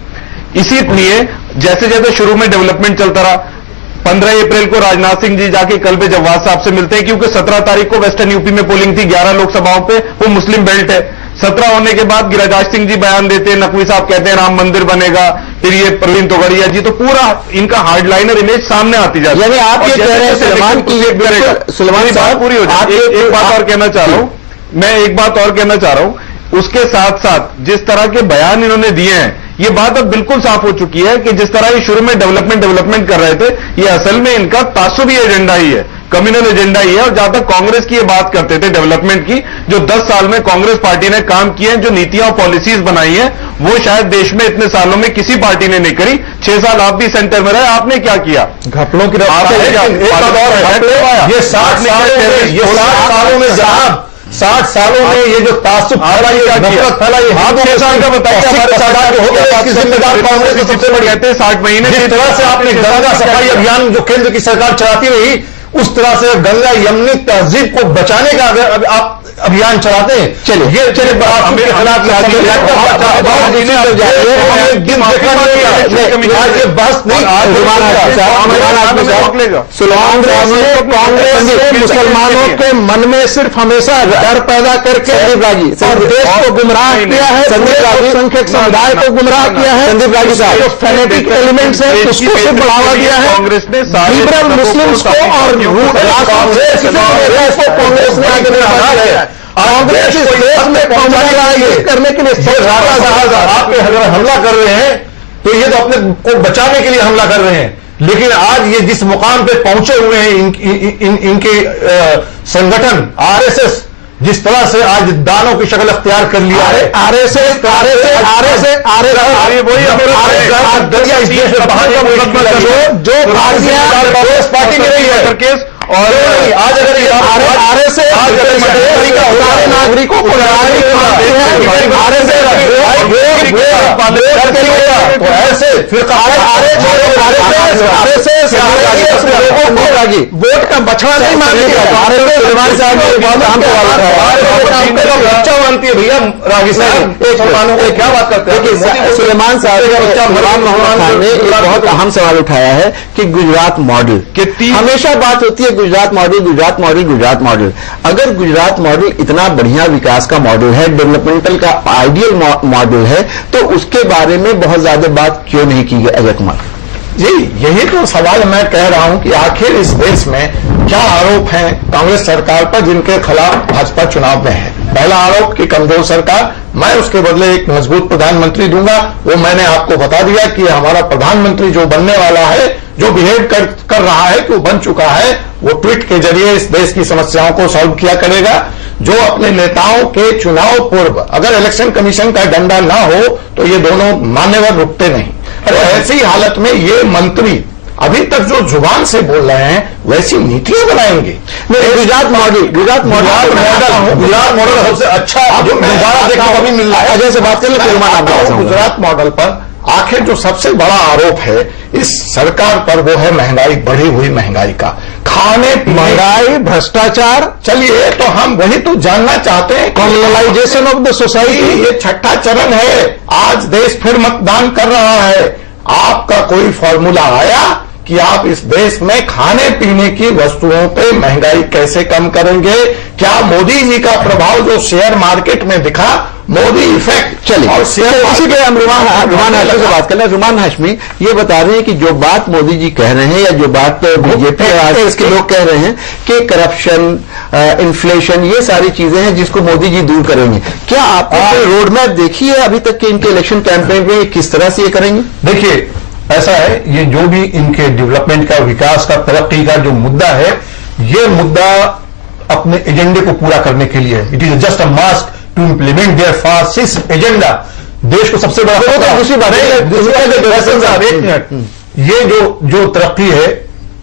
इसीलिए जैसे जैसे शुरू में डेवलपमेंट चलता रहा, 15 अप्रैल को राजनाथ सिंह जी जाके कल पे जवाद साहब से मिलते हैं, क्योंकि 17 तारीख को वेस्टर्न यूपी में पोलिंग थी 11 लोकसभाओं पे, वो मुस्लिम बेल्ट है। 17 होने के बाद गिरिराज सिंह जी बयान देते हैं, नकवी साहब कहते हैं राम मंदिर बनेगा, फिर ये प्रवीण तोगड़िया जी, तो पूरा इनका हार्डलाइनर इमेज सामने आती जाती है। यानी आप ये कह रहे हैं सुलेमान की सुलेमान साहब पूरी हो जाए। एक बात और कहना चाह रहा हूं, मैं एक बात और कहना चाह रहा हूं, उसके साथ साथ जिस तरह के बयान इन्होंने दिए हैं, ये बात अब बिल्कुल साफ हो चुकी है कि जिस तरह ये शुरू में डेवलपमेंट कर रहे थे, ये असल में इनका तासुबी एजेंडा ही है, कम्युनल एजेंडा ही है। और जहां तक कांग्रेस की ये बात करते थे डेवलपमेंट की, जो 10 साल में कांग्रेस पार्टी ने काम किए हैं, जो नीतियां और पॉलिसीज बनाई हैं, वो शायद देश में इतने सालों में किसी पार्टी ने नहीं करी। 6 साल आप भी सेंटर में रहे, आपने क्या किया? घपलों की ये 60 सालों में जनाब, 60 सालों में ये जो तासुब नफरत फैला, ये आप 6 साल का बताइए हमारे सरकार हो गया, इसकी जिम्मेदार कांग्रेस के सबसे बड़ी कहते हैं 60 महीने। जिस तरह से आपने गंगा सफाई अभियान जो केंद्र की सरकार चलाती रही, उस तरह से गंगा यमुनी तहजीब को बचाने का अगर आप अभियान चलाते हैं, चलिए ये चलिए मुसलमानों के मन में सिर्फ हमेशा डर पैदा करके देश को गुमराह किया है, अल्पसंख्यक समुदाय को गुमराह किया है, संदीप रागी साहब जो फेनेटिक एलिमेंट्स है उसको सिर्फ बढ़ावा दिया है कांग्रेस ने, लिबरल मुस्लिम्स को और कांग्रेस ने आगे बढ़ाया है। कांग्रेस इस देश में कम्युनलाइज करने के लिए आप पे अगर हमला कर रहे हैं तो ये तो अपने को बचाने के लिए हमला कर रहे हैं, लेकिन आज ये जिस मुकाम पे पहुंचे हुए हैं इनके संगठन आरएसएस, जिस तरह से आज दानों की शक्ल अख्तियार कर लिया है, आरएसएस जो कांग्रेस पार्टी में रही है, और आज अगर आरएसएस सारे नागरिकों को ऐसे फिर वोट का बछड़ा नहीं मानती मानती है भैया रागी साहब, क्या बात करते हैं? सुलेमान साहब ने एक बहुत अहम सवाल उठाया है कि गुजरात मॉडल, हमेशा बात होती है Gujarat model, Gujarat model, Gujarat model. अगर गुजरात मॉडल इतना बढ़िया विकास का मॉडल है, डेवलपमेंटल का आइडियल मॉडल है, तो उसके बारे में बहुत ज्यादा बात क्यों नहीं की गई? अजय कुमार जी, यही तो सवाल मैं कह रहा हूं कि आखिर इस देश में क्या आरोप हैं कांग्रेस सरकार पर जिनके खिलाफ भाजपा चुनाव में है? पहला आरोप कि कमजोर सरकार, मैं उसके बदले एक मजबूत प्रधानमंत्री दूंगा। वो मैंने आपको बता दिया कि हमारा प्रधानमंत्री जो बनने वाला है, जो बिहेव कर रहा है कि वो बन चुका है, वो ट्वीट के जरिए इस देश की समस्याओं को सॉल्व किया करेगा। जो अपने नेताओं के चुनाव पूर्व अगर इलेक्शन कमीशन का डंडा ना हो तो ये दोनों मान्यवर रुकते नहीं। और ऐसी हालत में ये मंत्री अभी तक जो जुबान से बोल रहे हैं वैसी नीतियां बनाएंगे। गुजरात मॉडल सबसे अच्छा जो दोबारा देखने को भी मिल रहा है। अजय से बात कर लो, गुजरात मॉडल पर आखिर जो सबसे बड़ा आरोप है इस सरकार पर वो है महंगाई, बढ़ी हुई महंगाई का, खाने महंगाई, भ्रष्टाचार। चलिए तो हम वही तो जानना चाहते हैं, कम्युनलाइजेशन ऑफ द सोसाइटी, ये छठा चरण है। आज देश फिर मतदान कर रहा है। आपका कोई फॉर्मूला आया कि आप इस देश में खाने पीने की वस्तुओं पे महंगाई कैसे कम करेंगे? क्या मोदी जी का प्रभाव जो शेयर मार्केट में दिखा, मोदी इफेक्ट, चलिए और इसी पे हम रुमान हाशमी से बात कर रहे हैं। रुमान हाशमी ये बता रहे हैं कि जो बात मोदी जी कह रहे हैं या जो बात बीजेपी और आरएसएस के लोग कह रहे हैं कि करप्शन, इन्फ्लेशन, ये सारी चीजें हैं जिसको मोदी जी दूर करेंगे। क्या आपने कोई रोड मैप देखी है अभी तक कि इनके इलेक्शन कैंपेन में किस तरह से ये करेंगे? देखिए ऐसा है, ये जो भी इनके डेवलपमेंट का, विकास का, तरक्की का जो मुद्दा है, ये मुद्दा अपने एजेंडे को पूरा करने के लिए है। It is just a mask to implement their fascist agenda. देश को सबसे बड़ा दूसरी बात एक मिनट, ये जो तरक्की है,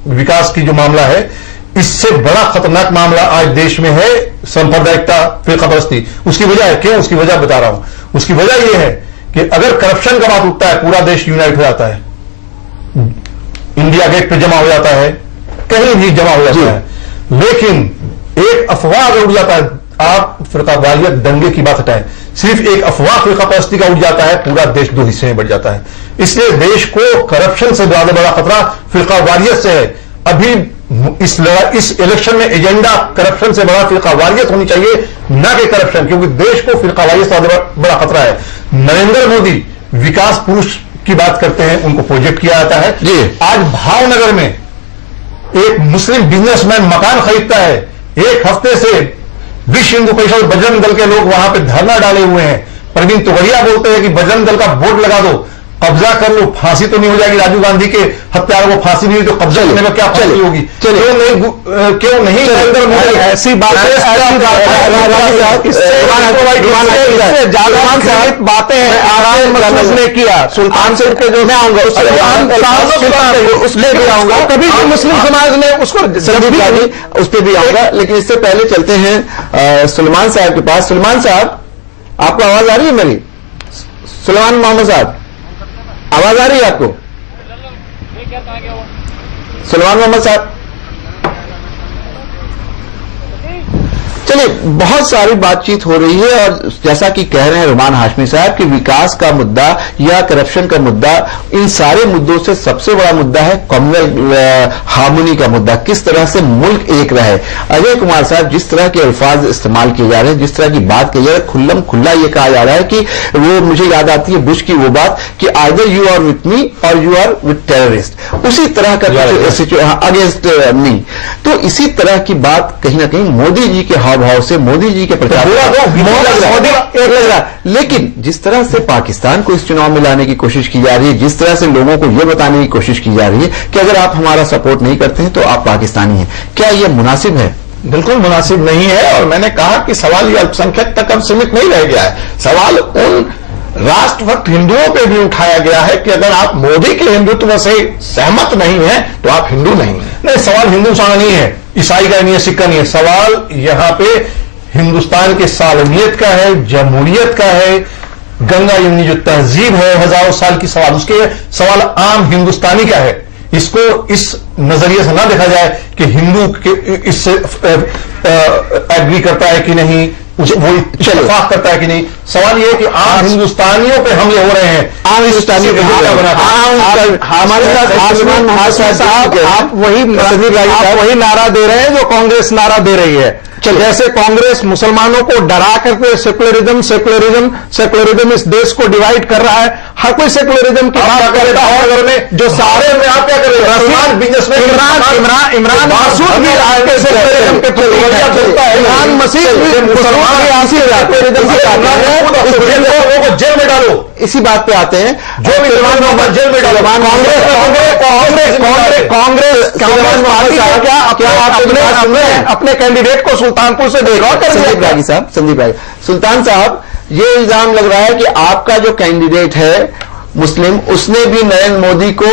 विकास की जो मामला है, इससे बड़ा खतरनाक मामला आज देश में है सांप्रदायिकता, फिरकापरस्ती। उसकी वजह है क्यों? उसकी वजह बता रहा हूं। उसकी वजह यह है कि अगर करप्शन का बात उठता है, पूरा देश यूनाइट हो जाता है, इंडिया गेट पे जमा हो जाता है, कहीं भी जमा हो जाता है। लेकिन एक अफवाह अगर उड़ जाता है, आप फिरकावारियत, दंगे की बात हटाएं, सिर्फ एक अफवाह फिरकापरस्ती का उड़ जाता है, पूरा देश दो हिस्से में बढ़ जाता है। इसलिए देश को करप्शन से ज्यादा बड़ा खतरा फिरकावारियत से है। अभी इस इलेक्शन में एजेंडा करप्शन से बड़ा फिरकावारियत होनी चाहिए, न कि करप्शन, क्योंकि देश को फिरकावारियत से बड़ा खतरा है। नरेंद्र मोदी विकास पुरुष की बात करते हैं, उनको प्रोजेक्ट किया जाता है। आज भावनगर में एक मुस्लिम बिजनेसमैन मकान खरीदता है, एक हफ्ते से विश्व हिंदू परिषद, बजरंग दल के लोग वहां पे धरना डाले हुए हैं। प्रवीण तोगड़िया बोलते हैं कि बजरंग दल का बोर्ड लगा दो, कब्जा कर लो, फांसी तो नहीं हो जाएगी। राजीव गांधी के हत्यारों को फांसी नहीं हुई तो कब्जा करने में क्या फांसी होगी? क्यों नहीं नरेंद्र मोदी ऐसी बातें बातें ने किया। सुल्तान से के जो मैं आऊंगा उसमें भी आऊंगा, कभी भी मुस्लिम समाज ने उसको उस पर भी आऊंगा। लेकिन इससे पहले चलते हैं सुलेमान साहब के पास। सुलेमान साहब, आपको आवाज आ रही है मेरी? सुलेमान मोहम्मद साहब, आवाज आ रही है आपको? सुलेमान मोहम्मद साहब, चलिए, बहुत सारी बातचीत हो रही है और जैसा कि कह रहे हैं रुमान हाशमी साहब कि विकास का मुद्दा या करप्शन का मुद्दा, इन सारे मुद्दों से सबसे बड़ा मुद्दा है कम्युनल हार्मोनी का मुद्दा, किस तरह से मुल्क एक रहे। अजय कुमार साहब, जिस तरह के अल्फाज इस्तेमाल किए जा रहे हैं, जिस तरह की बात की जा रही है, खुल्लम खुल्ला ये कहा जा रहा है कि वो, मुझे याद आती है बुश की वो बात कि either you are with me or you are with terrorist, उसी तरह का अगेंस्ट मी। तो इसी तरह की बात कहीं ना कहीं मोदी जी के भाव से, मोदी जी के प्रचार लग रहा है। लेकिन जिस तरह से पाकिस्तान को इस चुनाव में लाने की कोशिश की जा रही है, जिस तरह से लोगों को यह बताने की कोशिश की जा रही है कि अगर आप हमारा सपोर्ट नहीं करते हैं तो आप पाकिस्तानी हैं, क्या यह मुनासिब है? बिल्कुल मुनासिब नहीं है। और मैंने कहा कि सवाल ये अल्पसंख्यक तक अब सीमित नहीं रह गया है, सवाल उन राष्ट्रभक्त हिंदुओं पे भी उठाया गया है कि अगर आप मोदी के हिंदुत्व से सहमत नहीं है तो आप हिंदू नहीं है। नहीं, सवाल हिंदुस्तान नहीं है, ईसाई का नहीं है, सिख का नहीं है। सवाल यहां पे हिंदुस्तान के सालमियत का है, जमहूरियत का है, गंगा यमुनी जो तहजीब है हजारों साल की, उसके सवाल आम हिंदुस्तानी का है। इसको इस नजरिए से ना देखा जाए कि हिंदू इससे एग्री करता है कि नहीं, वो इत्तेफाक करता है कि नहीं। सवाल ये है कि आम हिंदुस्तानियों पे हमले हो रहे हैं, आम हिंदुस्तानियों पे हमारे साथ आप वही नारा दे रहे हैं जो कांग्रेस नारा दे रही है। जैसे कांग्रेस मुसलमानों को डरा करके सेकुलरिज्म इस देश को डिवाइड कर रहा है, हर कोई सेकुलरिज्म की बात करता है, जो सारे में आप क्या करें, बिजनेसमैन इमरान मसूद भी सेकुलरिज्म के इमरान मसीह को जेल में डालो। इसी बात पे आते हैं, जो भी जेल में डालो। कांग्रेस क्या अपने कैंडिडेट को सुल्तानपुर से बेगौर कर दिया? संदीप रागी, सुल्तान साहब, ये इल्जाम लग रहा है कि आपका जो कैंडिडेट है मुस्लिम, उसने भी नरेंद्र मोदी को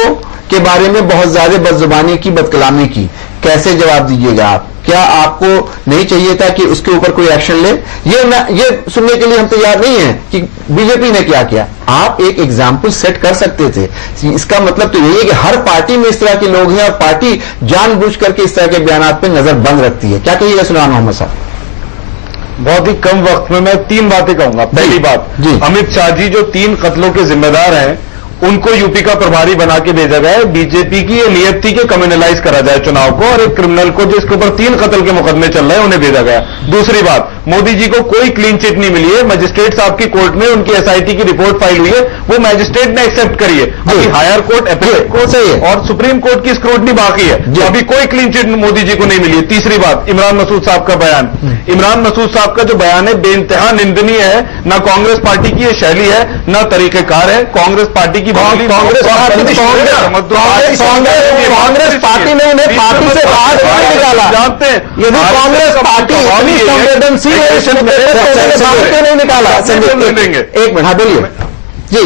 के बारे में बहुत ज्यादा बदजुबानी की, बदकलामी की। कैसे जवाब दीजिएगा आप? क्या आपको नहीं चाहिए था कि उसके ऊपर कोई एक्शन ले? ये सुनने के लिए हम तैयार नहीं है कि बीजेपी ने क्या किया। आप एक एग्जाम्पल सेट कर सकते थे। इसका मतलब तो यही है कि हर पार्टी में इस तरह के लोग हैं और पार्टी जानबूझ करके इस तरह के बयान पे नजर बंद रखती है। क्या कहिएगा सुल्तान मोहम्मद साहब? बहुत ही कम वक्त में मैं 3 बातें कहूंगा। पहली बात, अमित शाह जी जो 3 कत्लों के जिम्मेदार हैं उनको यूपी का प्रभारी बना के भेजा गया है। बीजेपी की ये नियत थी कि कम्युनलाइज करा जाए चुनाव को, और एक क्रिमिनल को जिसके ऊपर 3 कत्ल के मुकदमे चल रहे हैं उन्हें भेजा गया। दूसरी बात, मोदी जी को कोई क्लीन चिट नहीं मिली है। मजिस्ट्रेट साहब की कोर्ट में उनकी एसआईटी की रिपोर्ट फाइल हुई है, वो मैजिस्ट्रेट ने एक्सेप्ट करी है। अभी हायर कोर्ट, अपील कोर्ट और सुप्रीम कोर्ट की स्क्रूटनी बाकी है, तो अभी कोई क्लीन चिट मोदी जी को नहीं मिली है। तीसरी बात, इमरान मसूद साहब का बयान। इमरान मसूद साहब का जो बयान है बेइंतहा निंदनीय है। न कांग्रेस पार्टी की ये शैली है, न तरीकेकार है। कांग्रेस पार्टी की कांग्रेस पार्टी ने उन्हें पार्टी से बाहर नहीं निकाला। जानते हैं यदि कांग्रेस पार्टी इतनी संवेदनशील है नहीं निकाला। एक मिनट, हाँ बोलिए जी।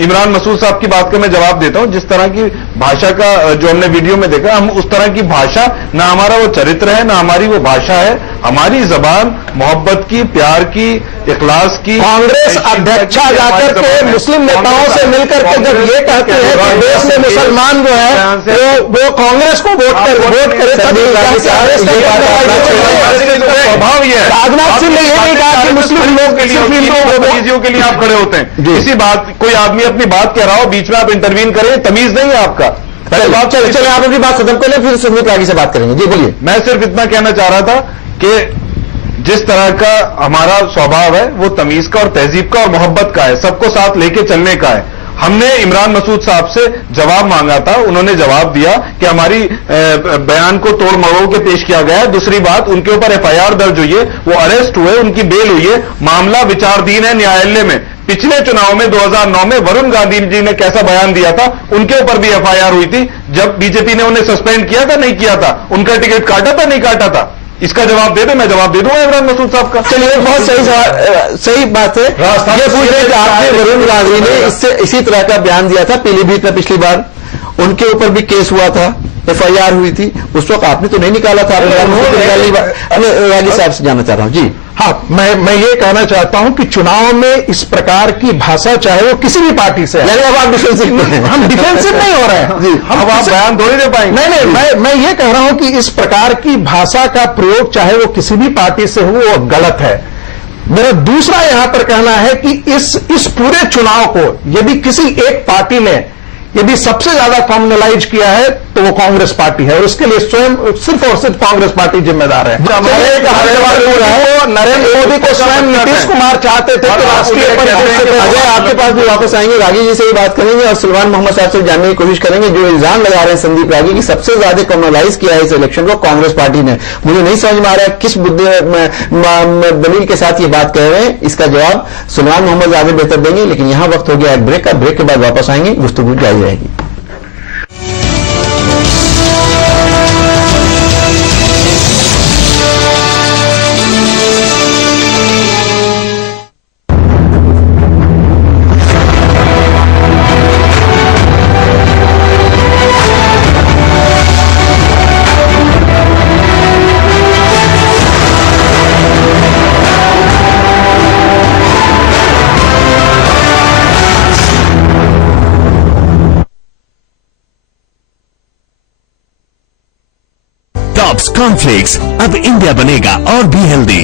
इमरान मसूद साहब की बात का मैं जवाब देता हूं। जिस तरह की भाषा का जो हमने वीडियो में देखा, हम उस तरह की भाषा, ना हमारा वो चरित्र है, ना हमारी वो भाषा है। हमारी जबान मोहब्बत की, प्यार की, इखलास की। कांग्रेस अध्यक्षा जाकर के मुस्लिम नेताओं से मिलकर के जब ये कहते हैं कि देश में मुसलमान जो है वो कांग्रेस को वोट करे, स्वभाव ये है। राजनाथ सिंह ने ये नहीं कहा कि मुस्लिम लोग चीजों के लिए आप खड़े होते हैं। किसी बात, कोई आदमी अपनी बात कह रहा हो, बीच में आप इंटरवीन करें, तमीज नहीं है आपका। चलिए आप अपनी बात खत्म कर लें, फिर सुमित रागी से बात करेंगे। जी बोलिए। मैं सिर्फ इतना कहना चाह रहा था कि जिस तरह का हमारा स्वभाव है वो तमीज का और तहजीब का और मोहब्बत का है, सबको साथ लेके चलने का है। हमने इमरान मसूद साहब से जवाब मांगा था, उन्होंने जवाब दिया कि हमारी बयान को तोड़ मरोड़ के पेश किया गया है। दूसरी बात, उनके ऊपर एफआईआर दर्ज हुई है, वो अरेस्ट हुए, उनकी बेल हुई है, मामला विचाराधीन है न्यायालय में। पिछले चुनाव में 2009 में वरुण गांधी जी ने कैसा बयान दिया था, उनके ऊपर भी एफआईआर हुई थी। जब बीजेपी ने उन्हें सस्पेंड किया था, नहीं किया था, उनका टिकट काटा था, नहीं काटा था। इसका जवाब दे दे, मैं जवाब दे दूंगा इमरान मसूद साहब का। चलिए, बहुत सही बात है। ये पूछ रहे थे आपने, वरुण गांधी ने इसी तरह का बयान दिया था पीलीभीत में पिछली बार, उनके ऊपर भी केस हुआ था, एफआईआर हुई थी, उस वक्त आपने तो नहीं निकाला था। रागी साहब से जानना चाह रहा हूं जी। हाँ, मैं ये कहना चाहता हूं कि चुनाव में इस प्रकार की भाषा, चाहे वो किसी भी पार्टी से है, अब आप डिफेंसिव हैं। हम डिफेंसिव नहीं हो रहे हैं जी। अब आप बयान थोड़ी दे पाएंगे। नहीं, मैं ये कह रहा हूं कि इस प्रकार की भाषा का प्रयोग चाहे वो किसी भी पार्टी से हो, वो गलत है। मेरा दूसरा यहां पर कहना है कि इस पूरे चुनाव को यदि किसी एक पार्टी ने यदि सबसे ज्यादा कम्युनलाइज किया है तो वो कांग्रेस पार्टी है, और उसके लिए स्वयं सिर्फ और सिर्फ कांग्रेस पार्टी जिम्मेदार है। नरेंद्र मोदी को स्वयं नीतीश कुमार चाहते थे कि राष्ट्रीय अजय आपके पास भी वापस आएंगे, रागी जी से भी बात करेंगे और सुल्तान मोहम्मद साहब से जानने की कोशिश करेंगे। जो इल्जाम लगा रहे हैं संदीप रागी की सबसे ज्यादा कम्युनलाइज किया है इस इलेक्शन को कांग्रेस पार्टी ने, मुझे नहीं समझ में आ रहा है किस दलील के साथ ये बात कह रहे हैं। इसका जवाब सुल्तान मोहम्मद ज्यादा बेहतर देंगे, लेकिन यहां वक्त हो गया एक ब्रेक का। ब्रेक के बाद वापस आएंगे, गुफ्तगू जारी रहेगी। टॉप्स कॉर्नफ्लेक्स, अब इंडिया बनेगा और भी हेल्दी।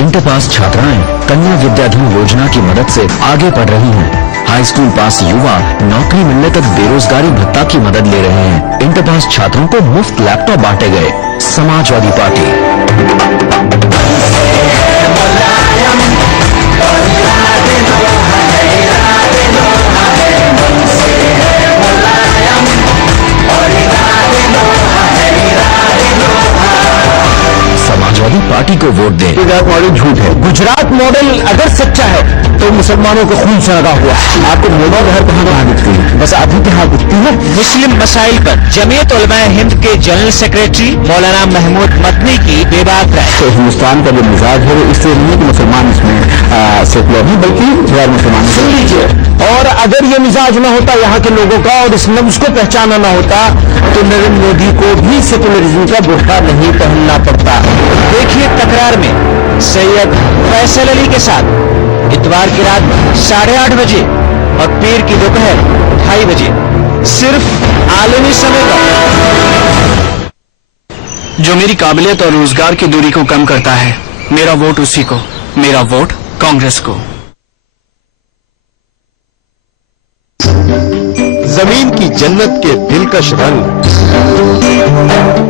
इंटर पास छात्राएं कन्या विद्याधन योजना की मदद से आगे बढ़ रही हैं। हाई स्कूल पास युवा नौकरी मिलने तक बेरोजगारी भत्ता की मदद ले रहे हैं। इंटर पास छात्रों को मुफ्त लैपटॉप बांटे गए। समाजवादी पार्टी। समाजवादी पार्टी को वोट दें। गुजरात मॉडल झूठ है। गुजरात मॉडल अगर सच्चा है तो मुसलमानों को खून से लगा हुआ। आपको मोदी लहर कहाँ दिखती है? बस आधी के हाथ दिखती है। मुस्लिम मसाइल पर जमीयत उलमा हिंद के जनरल सेक्रेटरी मौलाना महमूद मदनी की बेबाक राय। तो हिंदुस्तान का जो मिजाज है वो इसलिए नहीं है कि मुसलमान इसमें सेकुलर नहीं, बल्कि गैर मुसलमान। सुन लीजिए, और अगर ये मिजाज ना होता यहाँ के लोगों का और इस नब्ज को पहचाना ना होता तो नरेंद्र मोदी को भी सेकुलरिज्म का बुर्का नहीं पहनना पड़ता। देखिए तकरार में सैयद फैसल अली के साथ इतवार की रात 8:30 बजे और पीर की दोपहर 2:30 बजे सिर्फ आलमी समय पर। जो मेरी काबिलियत और रोजगार की दूरी को कम करता है, मेरा वोट उसी को, मेरा वोट कांग्रेस को। जमीन की जन्नत के दिलकश रंग,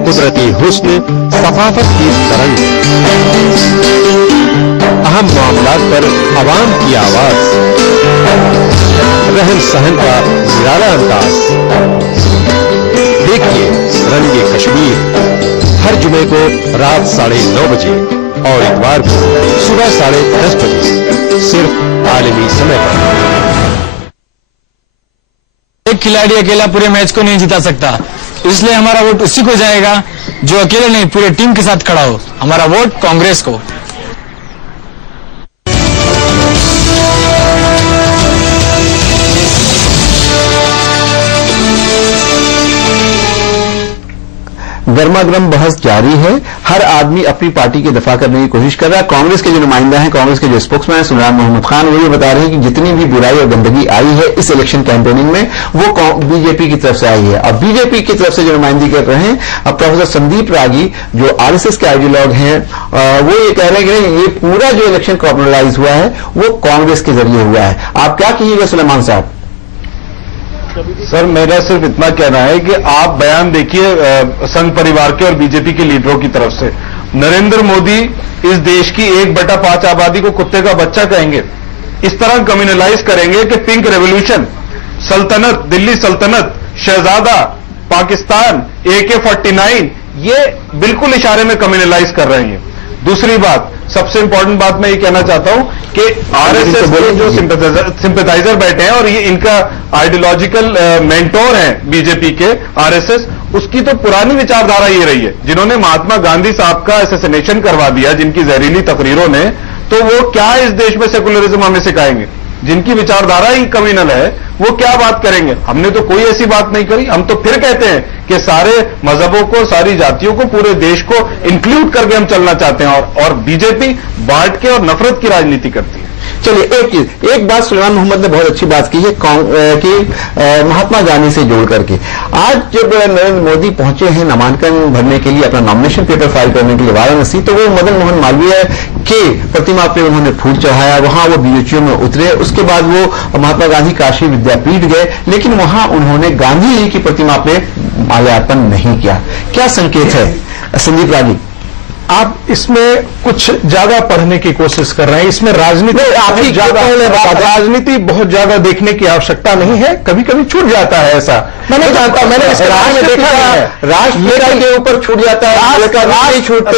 कुदरती हुस्न, सफाफत की तरंग, अहम मामलात पर अवाम की आवाज, रहन सहन का निराला अंदाज। देखिए रंगे कश्मीर हर जुमे को रात 9:30 बजे और इतवार को सुबह 10:30 बजे सिर्फ आलमी समय पर। एक खिलाड़ी अकेला पूरे मैच को नहीं जिता सकता, इसलिए हमारा वोट उसी को जाएगा जो अकेले नहीं पूरे टीम के साथ खड़ा हो। हमारा वोट कांग्रेस को। गर्मागर्म बहस जारी है। हर आदमी अपनी पार्टी की दफा करने की कोशिश कर रहा है। कांग्रेस के जो नुमाइंदा हैं, कांग्रेस के जो स्पोक्समैन हैं सुल्तान मोहम्मद खान, वो ये बता रहे हैं कि जितनी भी बुराई और गंदगी आई है इस इलेक्शन कैंपेनिंग में वो बीजेपी की तरफ से आई है। अब बीजेपी की तरफ से जो नुमाइंदगी कर रहे हैं, अब प्रोफेसर संदीप रागी जो आरएसएस के आइडियोलॉग हैं, वो ये कह रहे हैं कि ये पूरा जो इलेक्शन कॉर्पोरेलाइज हुआ है वो कांग्रेस के जरिए हुआ है। आप क्या कहिएगा सुलेमान साहब? सर मेरा सिर्फ इतना कहना है कि आप बयान देखिए संघ परिवार के और बीजेपी के लीडरों की तरफ से। नरेंद्र मोदी इस देश की 1/5 आबादी को कुत्ते का बच्चा कहेंगे, इस तरह कम्युनलाइज करेंगे कि पिंक रेवोल्यूशन, सल्तनत, दिल्ली सल्तनत, शहजादा, पाकिस्तान, AK-49, ये बिल्कुल इशारे में कम्युनलाइज कर रहे हैं। दूसरी बात, सबसे इंपॉर्टेंट बात मैं ये कहना चाहता हूं कि आरएसएस के जो सिंपैथाइजर बैठे हैं और ये इनका आइडियोलॉजिकल मेंटोर हैं बीजेपी के आरएसएस, उसकी तो पुरानी विचारधारा ये रही है। जिन्होंने महात्मा गांधी साहब का असैसिनेशन करवा दिया जिनकी जहरीली तकरीरों ने, तो वो क्या इस देश में सेकुलरिज्म हमें सिखाएंगे? जिनकी विचारधारा ही कम्युनल है वो क्या बात करेंगे? हमने तो कोई ऐसी बात नहीं करी। हम तो फिर कहते हैं कि सारे मजहबों को, सारी जातियों को, पूरे देश को इंक्लूड करके हम चलना चाहते हैं और बीजेपी बांट के और नफरत की राजनीति करती है। चलिए एक बात सुलेमान मोहम्मद ने बहुत अच्छी बात की है कि महात्मा गांधी से जोड़ करके आज जब नरेंद्र मोदी पहुंचे हैं नामांकन भरने के लिए, अपना नॉमिनेशन पेपर फाइल करने के लिए वाराणसी, तो वो मदन मोहन मालवीय के प्रतिमा पे उन्होंने फूल चढ़ाया, वहां वो बीएचयू में उतरे। उसके बाद वो महात्मा गांधी काशी विद्यापीठ गए, लेकिन वहां उन्होंने गांधी जी की प्रतिमा पे माल्यार्पण नहीं किया। क्या संकेत है संदीप रागी? आप इसमें कुछ ज्यादा पढ़ने की कोशिश कर रहे हैं। इसमें राजनीति बहुत ज्यादा देखने की आवश्यकता नहीं है। कभी कभी छूट जाता है ऐसा। मैंने जानता, मैंने इस राज में देखा है, राष्ट्रपिता के ऊपर छूट जाता है, नहीं छूटते,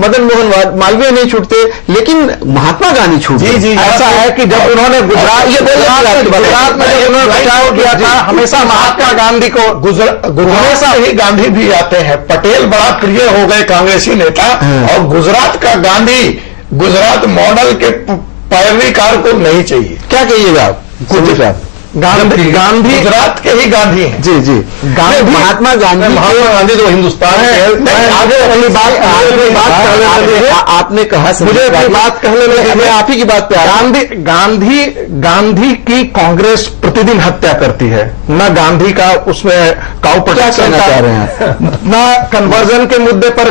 मदन मोहन मालवीय नहीं छूटते, लेकिन महात्मा गांधी छूटे। जी ऐसा है कि जब उन्होंने गुजरात में जब उन्होंने बचाव किया था, हमेशा महात्मा गांधी को हमेशा ही गांधी भी आते हैं। पटेल बड़ा प्रिय हो गए कांग्रेसी नेता, और गुजरात का गांधी, गुजरात मॉडल के पैरवीकार को नहीं चाहिए। क्या कहिएगा आप? गांधी गुजरात के ही गांधी हैं। जी महात्मा गांधी तो हिंदुस्तान है। आगे वाली बात आपने कहा, मुझे अपनी बात कहने लगे, मैं आप ही की बात पे गांधी की कांग्रेस प्रतिदिन हत्या करती है। न गांधी का उसमें काउ प्रोटेक्शन न कन्वर्जन के मुद्दे पर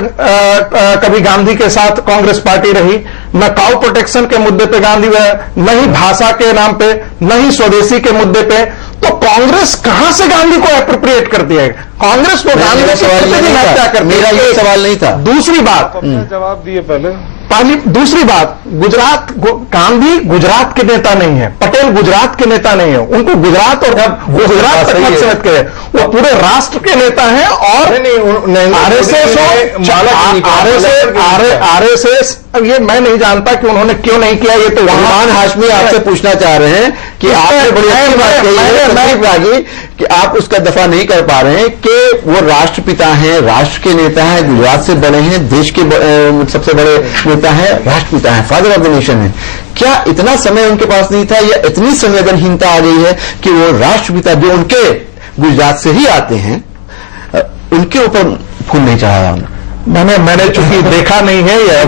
कभी गांधी के साथ कांग्रेस पार्टी रही, न काउ प्रोटेक्शन के मुद्दे पे गांधी, न ही भाषा के नाम पे, न ही स्वदेशी के मुद्दे पे। तो कांग्रेस कहां से गांधी को एप्रोप्रिएट करती है? कांग्रेस को गांधी को हत्या करती है। मेरा ये सवाल नहीं था। दूसरी बात, जवाब दिए पहले। दूसरी बात, गांधी गुजरात के नेता नहीं है, पटेल गुजरात के नेता नहीं है। उनको गुजरात और गुजरात तक मत समझ के, वो पूरे राष्ट्र के नेता हैं। और आरएसएस, ये मैं नहीं जानता कि उन्होंने क्यों नहीं किया। ये तो रहमान हाशमी आपसे पूछना चाह रहे हैं कि आपने बड़ी अच्छी बात कही है कि आप उसका दफा नहीं कर पा रहे हैं कि वो राष्ट्रपिता हैं, राष्ट्र के नेता हैं, गुजरात से बड़े हैं, देश के सबसे बड़े नेता हैं, राष्ट्रपिता हैं, फादर ऑफ द नेशन है। क्या इतना समय उनके पास नहीं था या इतनी संवेदनहीनता आ गई है कि वो राष्ट्रपिता जो उनके गुजरात से ही आते हैं उनके ऊपर फूल नहीं चढ़ाया उन्होंने? मैंने चूंकि देखा नहीं है या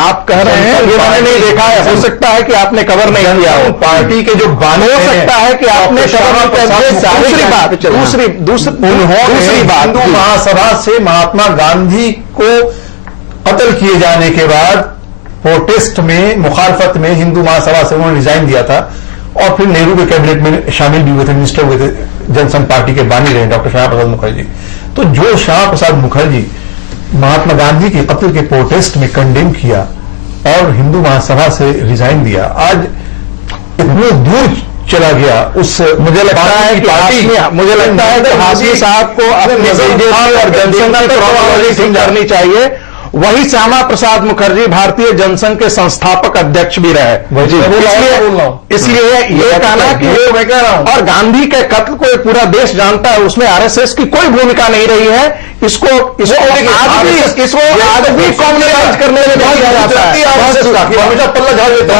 आप कह रहे हैं ये मैंने नहीं देखा है। हो सकता है कि आपने कवर नहीं किया हो। पार्टी के जो बानी हो सकता है कि आपने दूसरी बात हिंदू महासभा से महात्मा गांधी को कत्ल किए जाने के बाद प्रोटेस्ट में मुखालफत में हिंदू महासभा से उन्होंने रिजाइन दिया था और फिर नेहरू के कैबिनेट में शामिल भी हुए थे, मिनिस्टर हुए थे, जनसंघ पार्टी के बानी रहे डॉक्टर श्यामा प्रसाद मुखर्जी। तो जो श्यामा प्रसाद मुखर्जी महात्मा गांधी के कत्ल के प्रोटेस्ट में कंडेम किया और हिंदू महासभा से रिजाइन दिया, आज इतने दूर चला गया उस मुझे लगता है कि हाशमी साहब को अपने और जनसंघ की क्रॉनोलॉजी ठीक करनी चाहिए। वही श्यामा प्रसाद मुखर्जी भारतीय जनसंघ के संस्थापक अध्यक्ष भी रहे, इसलिए ये कहना कि मैं कह रहा हूं और गांधी के कत्ल को पूरा देश जानता है, उसमें आरएसएस की कोई भूमिका नहीं रही है। इसको आज भी कॉम्युनिकेट करने में बहुत जाता है।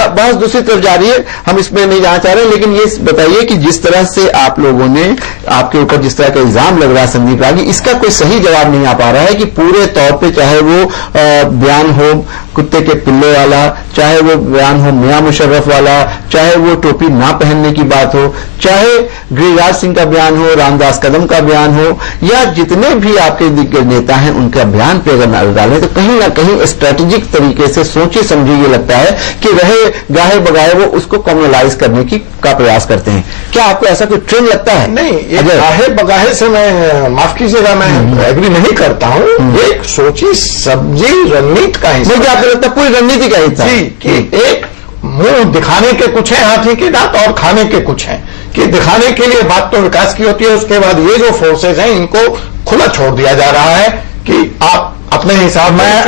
बहस दूसरी तरफ जा रही है, हम इसमें नहीं जाना चाह रहे, लेकिन ये बताइए कि जिस तरह से आप लोगों ने आपके ऊपर जिस तरह का इल्जाम लग रहा है संदीप रागी, इसका कोई सही जवाब नहीं आ पा रहा है कि पूरे तौर पे चाहे वो बयान हो कुत्ते के पिल्ले वाला, चाहे वो बयान हो मियां मुशर्रफ वाला, चाहे वो टोपी ना पहनने की बात हो, चाहे गिरिराज सिंह का बयान हो, रामदास कदम का बयान हो, या जितने भी आपके दिग्गज नेता हैं उनका बयान पे अगर नजर डालें तो कहीं ना कहीं स्ट्रेटेजिक तरीके से सोचे समझे ये लगता है कि रहे गाहे बगाए वो उसको कम्युनलाइज करने की का प्रयास करते हैं। क्या आपको ऐसा कोई ट्रेंड लगता है? नहीं, गाहे बगाहे से मैं माफ कीजिएगा, मैं एग्री नहीं करता हूं। एक सोची सब्जी रणनीति का हिस्सा, मुझे आपको लगता है पूरी रणनीति का हिस्सा जी, कि एक मुंह दिखाने के कुछ है हाथी के दांत और खाने के कुछ हैं, कि दिखाने के लिए बात तो विकास की होती है, उसके बाद ये जो फोर्सेज हैं इनको खुला छोड़ दिया जा रहा है कि आप अपने हिसाब मैं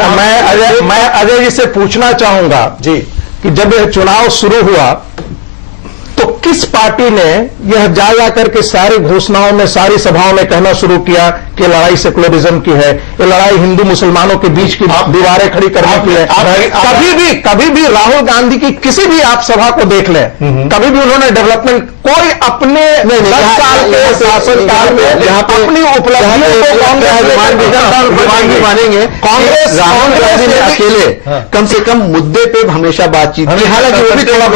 अजय जी से पूछना चाहूंगा जी कि जब यह चुनाव शुरू हुआ तो किस पार्टी ने यह जा करके सारी घोषणाओं में सारी सभाओं में कहना शुरू किया कि लड़ाई सेकुलरिज्म की है, ये लड़ाई हिंदू मुसलमानों के बीच की दीवारें खड़ी करने की है? कभी भी राहुल गांधी की किसी भी आप सभा को देख लें, कभी भी उन्होंने डेवलपमेंट कोई अपने 10 साल के शासनकाल में अपनी उपलब्धियों को कांग्रेस मानेंगे। कांग्रेस राहुल गांधी ने अकेले कम से कम मुद्दे पे हमेशा बातचीत की, हालांकि वो भी थोड़ा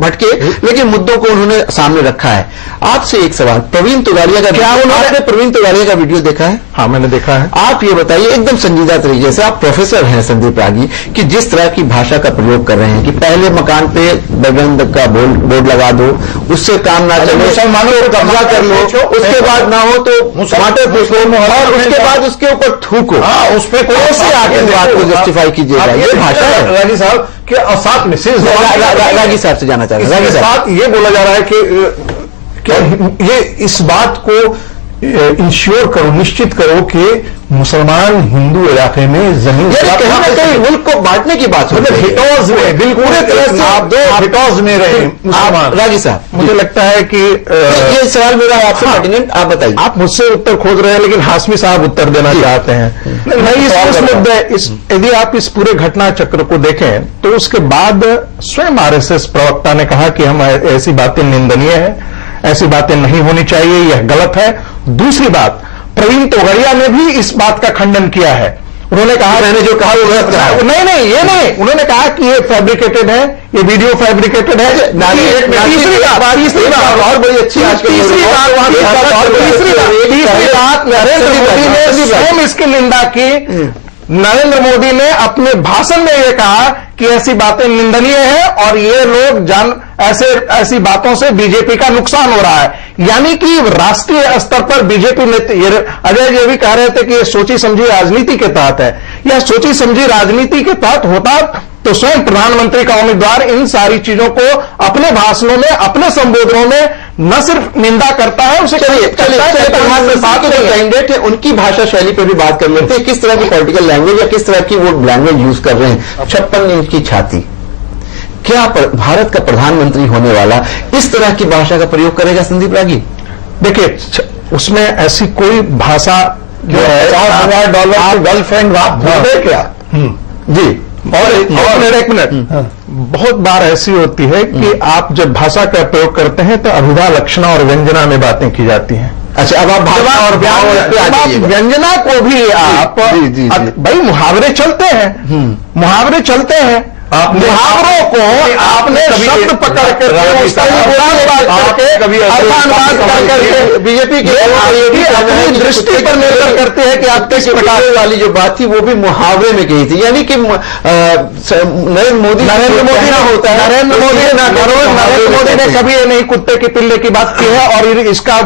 भटके, लेकिन मुद्दों को उन्होंने सामने रखा है। आपसे एक सवाल, प्रवीण तोगाड़िया का, क्या उन्होंने प्रवीण तोगाड़िया का वीडियो देखा है? हाँ, मैंने देखा है। आप ये बताइए एकदम संजीदा तरीके से, आप प्रोफेसर हैं संदीप रागी, कि जिस तरह की भाषा का प्रयोग कर रहे हैं कि पहले मकान पे बजरंग का बोर्ड लगा दो, उससे काम ना चले, मुसलमानों को कब्जा कर लो, उसके बाद ना हो तो टमाटर पूछ लो और उसके बाद उसके ऊपर थूको, उस पर कैसे आगे बात को जस्टिफाई कीजिएगा? ये भाषा है रागी साहब के साथ में रागी साहब से जाना चाह रहे हैं। साथ ये बोला जा रहा है कि ये इस बात को इंश्योर करो, निश्चित करो कि मुसलमान हिंदू इलाके में जमीन कहीं ना कहीं मुल्क को बांटने की बात है, हिटोज में बिल्कुल पूरे तरह से आप दो हिटोज में रहे मुसलमान। रागी साहब, मुझे लगता है कि ये सवाल मेरा आपसे पर्टिनेंट, आप बताइए। आप मुझसे उत्तर खोज रहे हैं लेकिन हाशमी साहब उत्तर देना चाहते हैं। नहीं, इस मुद्दे यदि आप इस पूरे घटना चक्र को देखें तो उसके बाद स्वयं आरएसएस प्रवक्ता ने कहा कि हम ऐसी बातें निंदनीय है, ऐसी बातें नहीं होनी चाहिए, यह गलत है। दूसरी बात, प्रवीण तोगड़िया ने भी इस बात का खंडन किया है। उन्होंने कहा, मैंने जो कहा वो गलत है। नहीं, ये नहीं, उन्होंने कहा कि ये फैब्रिकेटेड है, ये वीडियो फैब्रिकेटेड है। तीसरी बात और बड़ी अच्छी, तीसरी बात नरेंद्र मोदी ने स्वयं इसकी निंदा की। नरेंद्र मोदी ने अपने भाषण में यह कहा कि ऐसी बातें निंदनीय है और ये लोग ऐसी बातों से बीजेपी का नुकसान हो रहा है। यानी कि राष्ट्रीय स्तर पर बीजेपी नेता, अजय जी भी कह रहे थे कि ये सोची समझी राजनीति के तहत है। यह सोची समझी राजनीति के तहत होता तो स्वयं प्रधानमंत्री का उम्मीदवार इन सारी चीजों को अपने भाषणों में, अपने संबोधनों में न सिर्फ निंदा करता है, उसे कैंडिडेट है उनकी भाषा शैली पर भी बात कर लेते हैं। किस तरह की पॉलिटिकल लैंग्वेज या किस तरह की वो लैंग्वेज यूज कर रहे हैं। 56 इंच की छाती, क्या भारत का प्रधानमंत्री होने वाला इस तरह की भाषा का प्रयोग करेगा संदीप रागी? देखिए, उसमें ऐसी कोई भाषा जो है $50,000 गर्लफ्रेंड आप भूल गए क्या? जी, और एक मिनट, बहुत बार ऐसी होती है कि आप जब भाषा का प्रयोग करते हैं तो अभिधा लक्षणा और व्यंजना में बातें की जाती हैं। अच्छा, अब आप भाषा और व्यंजना को भी आप भाई मुहावरे चलते हैं, मुहावरे चलते हैं, मुहावरों को आपने शब्द पकड़ के बीजेपी की अपनी दृष्टि पर निर्भर करते हैं कि आप किस प्रकार वाली जो बात थी वो भी मुहावरे में कही थी, यानी कि नरेंद्र मोदी ना होता है, नरेंद्र मोदी ने कभी ये नहीं कुत्ते के पिल्ले की बात की है और इसका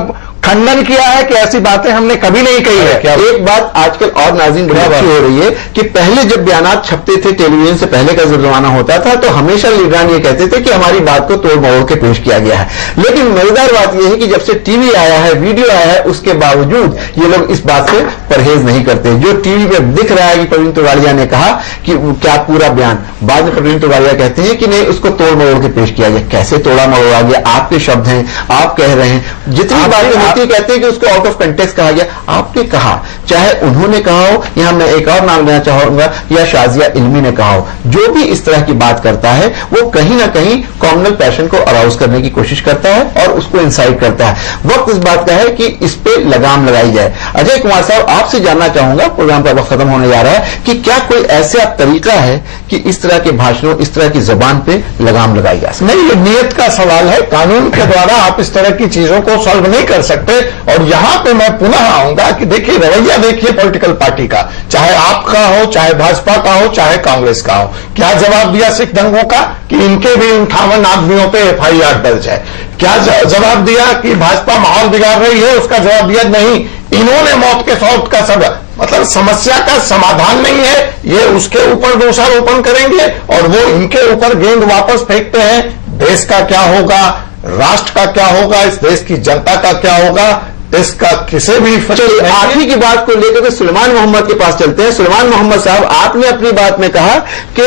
खंडन किया है कि ऐसी बातें हमने कभी नहीं कही है। एक बात आजकल और नाज़रीन बड़ी अच्छी हो रही है कि पहले जब बयानात छपते थे टेलीविजन से पहले का जमाना होता था तो हमेशा लीडरान ये कहते थे कि हमारी बात को तोड़ मरोड़ के पेश किया गया है, लेकिन मजेदार बात यह है कि जब से टीवी आया है, वीडियो आया है, उसके बावजूद ये लोग इस बात से परहेज नहीं करते। जो टीवी पे दिख रहा है कि प्रवीण तोगाड़िया ने कहा कि क्या पूरा बयान, बाद में प्रवीण तोगाड़िया कहते हैं कि नहीं उसको तोड़ मरोड़ के पेश किया गया। कैसे तोड़ा मरोड़ा गया? आपके शब्द हैं, आप कह रहे हैं, जितनी बातें कहते हैं कि उसको आउट ऑफ कंटेक्स्ट कहा गया, आपने कहा, चाहे उन्होंने कहा हो, यहां मैं एक और नाम लेना चाहूंगा, या शाजिया इल्मी ने कहा हो, जो भी इस तरह की बात करता है वो कहीं ना कहीं कॉम्युनल पैशन को अराउज करने की कोशिश करता है और उसको इंसाइट करता है। वक्त इस बात का है कि इस पे लगाम लगाई जाए। अजय कुमार साहब, आपसे जानना चाहूंगा, प्रोग्राम का वक्त खत्म होने जा रहा है, कि क्या कोई ऐसा तरीका है कि इस तरह के भाषणों, इस तरह की जबान पे लगाम लगाई जा सके? नहीं, ये नियत का सवाल है। कानून के द्वारा आप इस तरह की चीजों को सॉल्व नहीं कर सकते। और यहां पे मैं पुनः आऊंगा कि देखिए, रवैया देखिए पॉलिटिकल पार्टी का, चाहे आपका हो, चाहे भाजपा का हो, चाहे कांग्रेस का हो। क्या जवाब दिया सिख दंगों का कि इनके भी 58 आदमियों पे FIR दर्ज है? क्या जवाब दिया कि भाजपा माहौल बिगाड़ रही है? उसका जवाब दिया नहीं, इन्होंने मौत के सौत का सबब, मतलब समस्या का समाधान नहीं है, ये उसके ऊपर दोषारोपण करेंगे और वो इनके ऊपर गेंद वापस फेंकते हैं। देश का क्या होगा, राष्ट्र का क्या होगा, इस देश की जनता का क्या होगा, इसका किसी भी आखिरी की बात को लेकर के सुलेमान मोहम्मद के पास चलते हैं। सुलेमान मोहम्मद साहब, आपने अपनी बात में कहा कि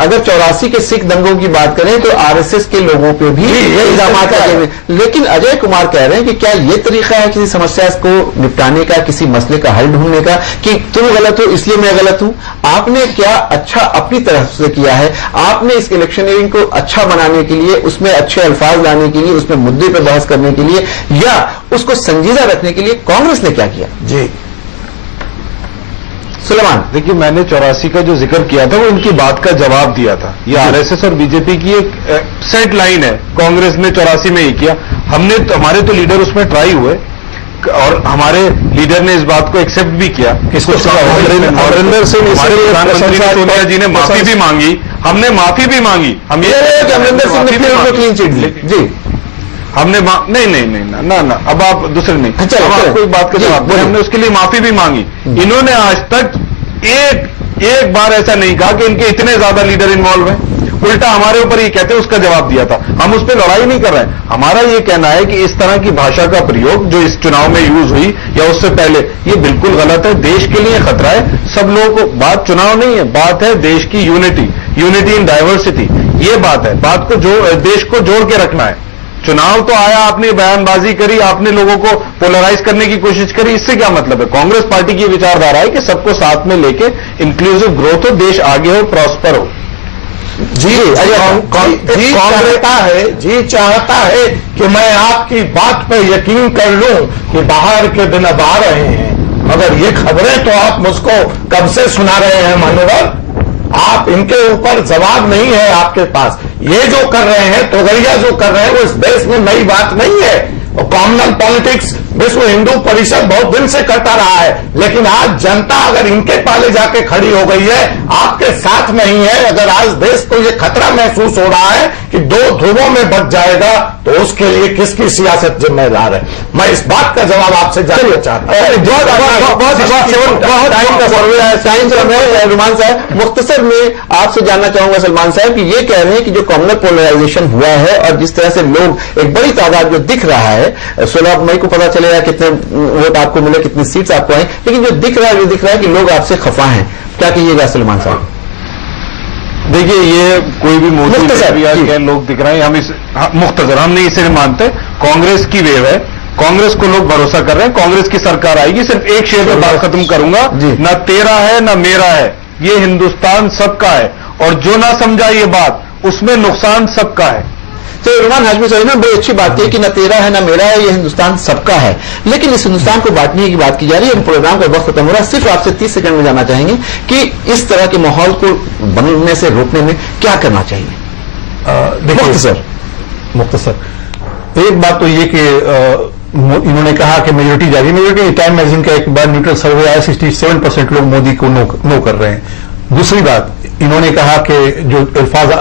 अगर 84 के सिख दंगों की बात करें तो RSS के लोगों पे भी इल्जाम है, लेकिन अजय कुमार कह रहे हैं कि क्या यह तरीका है किसी समस्या को निपटाने का, किसी मसले का हल ढूंढने का, कि तुम गलत हो इसलिए मैं गलत हूं? आपने क्या अच्छा अपनी तरफ से किया है? आपने इस इलेक्शनियरिंग को अच्छा बनाने के लिए, उसमें अच्छे अल्फाज लाने के लिए, उसमें मुद्दे पर बहस करने के लिए, या उसको संजीदा रखने के लिए कांग्रेस ने क्या किया? जी सुलेमान, देखिए, मैंने 84 का जो जिक्र किया था वो उनकी बात का जवाब दिया था। ये RSS और बीजेपी की एक सेट लाइन है। कांग्रेस ने 84 में ही किया, हमने तो, हमारे तो लीडर उसमें ट्राई हुए और हमारे लीडर ने इस बात को एक्सेप्ट भी किया। अमरिंदर सिंह, हमारे प्रधानमंत्री सोनिया जी ने माफी भी मांगी, हमने माफी भी मांगी। हम ये अमरिंदर सिंह ने फिर क्लीन चिट ली जी, हमने नहीं ना, अब आप दूसरे नहीं, अब आपको एक बात का जवाब दें, हमने उसके लिए माफी भी मांगी। इन्होंने आज तक एक बार ऐसा नहीं कहा कि इनके इतने ज्यादा लीडर इन्वॉल्व हैं, उल्टा हमारे ऊपर ये कहते हैं उसका जवाब दिया था। हम उस पर लड़ाई नहीं कर रहे हैं। हमारा ये कहना है कि इस तरह की भाषा का प्रयोग जो इस चुनाव में यूज हुई या उससे पहले, ये बिल्कुल गलत है, देश के लिए खतरा है। सब लोगों को, बात चुनाव नहीं है, बात है देश की यूनिटी इन डाइवर्सिटी, ये बात है। बात को देश को जोड़ के रखना है। चुनाव तो आया, आपने बयानबाजी करी, आपने लोगों को पोलराइज करने की कोशिश करी, इससे क्या मतलब है? कांग्रेस पार्टी की विचारधारा है कि सबको साथ में लेके इंक्लूसिव ग्रोथ हो, देश आगे हो, प्रॉस्पर हो। जी चाहता है कि मैं आपकी बात पे यकीन कर लूं कि बाहर के दिन अब आ रहे हैं, मगर ये खबरें तो आप मुझको कब से सुना रहे हैं मान्यवर। आप इनके ऊपर जवाब नहीं है आपके पास। ये जो कर रहे हैं, तोगड़िया जो कर रहे हैं, वो इस देश में नई बात नहीं है। और कॉमनल पॉलिटिक्स विश्व हिंदू परिषद बहुत दिन से करता रहा है, लेकिन आज जनता अगर इनके पाले जाके खड़ी हो गई है, आपके साथ नहीं है, अगर आज देश को ये खतरा महसूस हो रहा है कि 2 ध्रुवों में बच जाएगा, तो उसके लिए किसकी सियासत जिम्मेदार है? मैं इस बात का जवाब आपसे जानना चाहता हूं। रुमान साहब, मुख्तसर में आपसे जानना चाहूंगा सलमान साहब कि ये कह रहे हैं कि जो कॉमनल पोलराइजेशन हुआ है और जिस तरह से लोग, एक बड़ी तादाद जो दिख रहा है, 16 मई को पता चलेगा कितने वोट आपको मिले, कितनी सीट्स आपको आई, लेकिन जो दिख रहा है कि लोग आपसे खफा हैं। क्या कहिएगा सलमान साहब? देखिए, ये कोई भी मोदी लोग दिख रहे हैं, हम इस मुख्तसर हम नहीं इसे मानते। कांग्रेस की वेव है, कांग्रेस को लोग भरोसा कर रहे हैं, कांग्रेस की सरकार आएगी। सिर्फ एक शेर पर बात खत्म करूंगा, ना तेरा है ना मेरा है, ये हिंदुस्तान सबका है। और जो ना समझा ये बात, उसमें नुकसान सबका है। तो रुमान हाशमी साहब ना बड़ी अच्छी बात है कि न तेरा है न मेरा है, ये हिंदुस्तान सबका है, लेकिन इस हिंदुस्तान को बांटने की बात की जा रही है। प्रोग्राम का वक्त खत्म हो रहा है, सिर्फ आपसे 30 सेकंड में जानना चाहेंगे कि इस तरह के माहौल को बनने से रोकने में क्या करना चाहिए। देखिए मुख्तसर एक बात तो ये कि इन्होंने कहा कि मेजोरिटी जा रही है। मेजोरिटी टाइम मैगजीन का एक बार न्यूट्रल सर्वे आया, 67% लोग मोदी को नो कर रहे हैं। दूसरी बात, इन्होंने कहा कि जो अल्फाज आ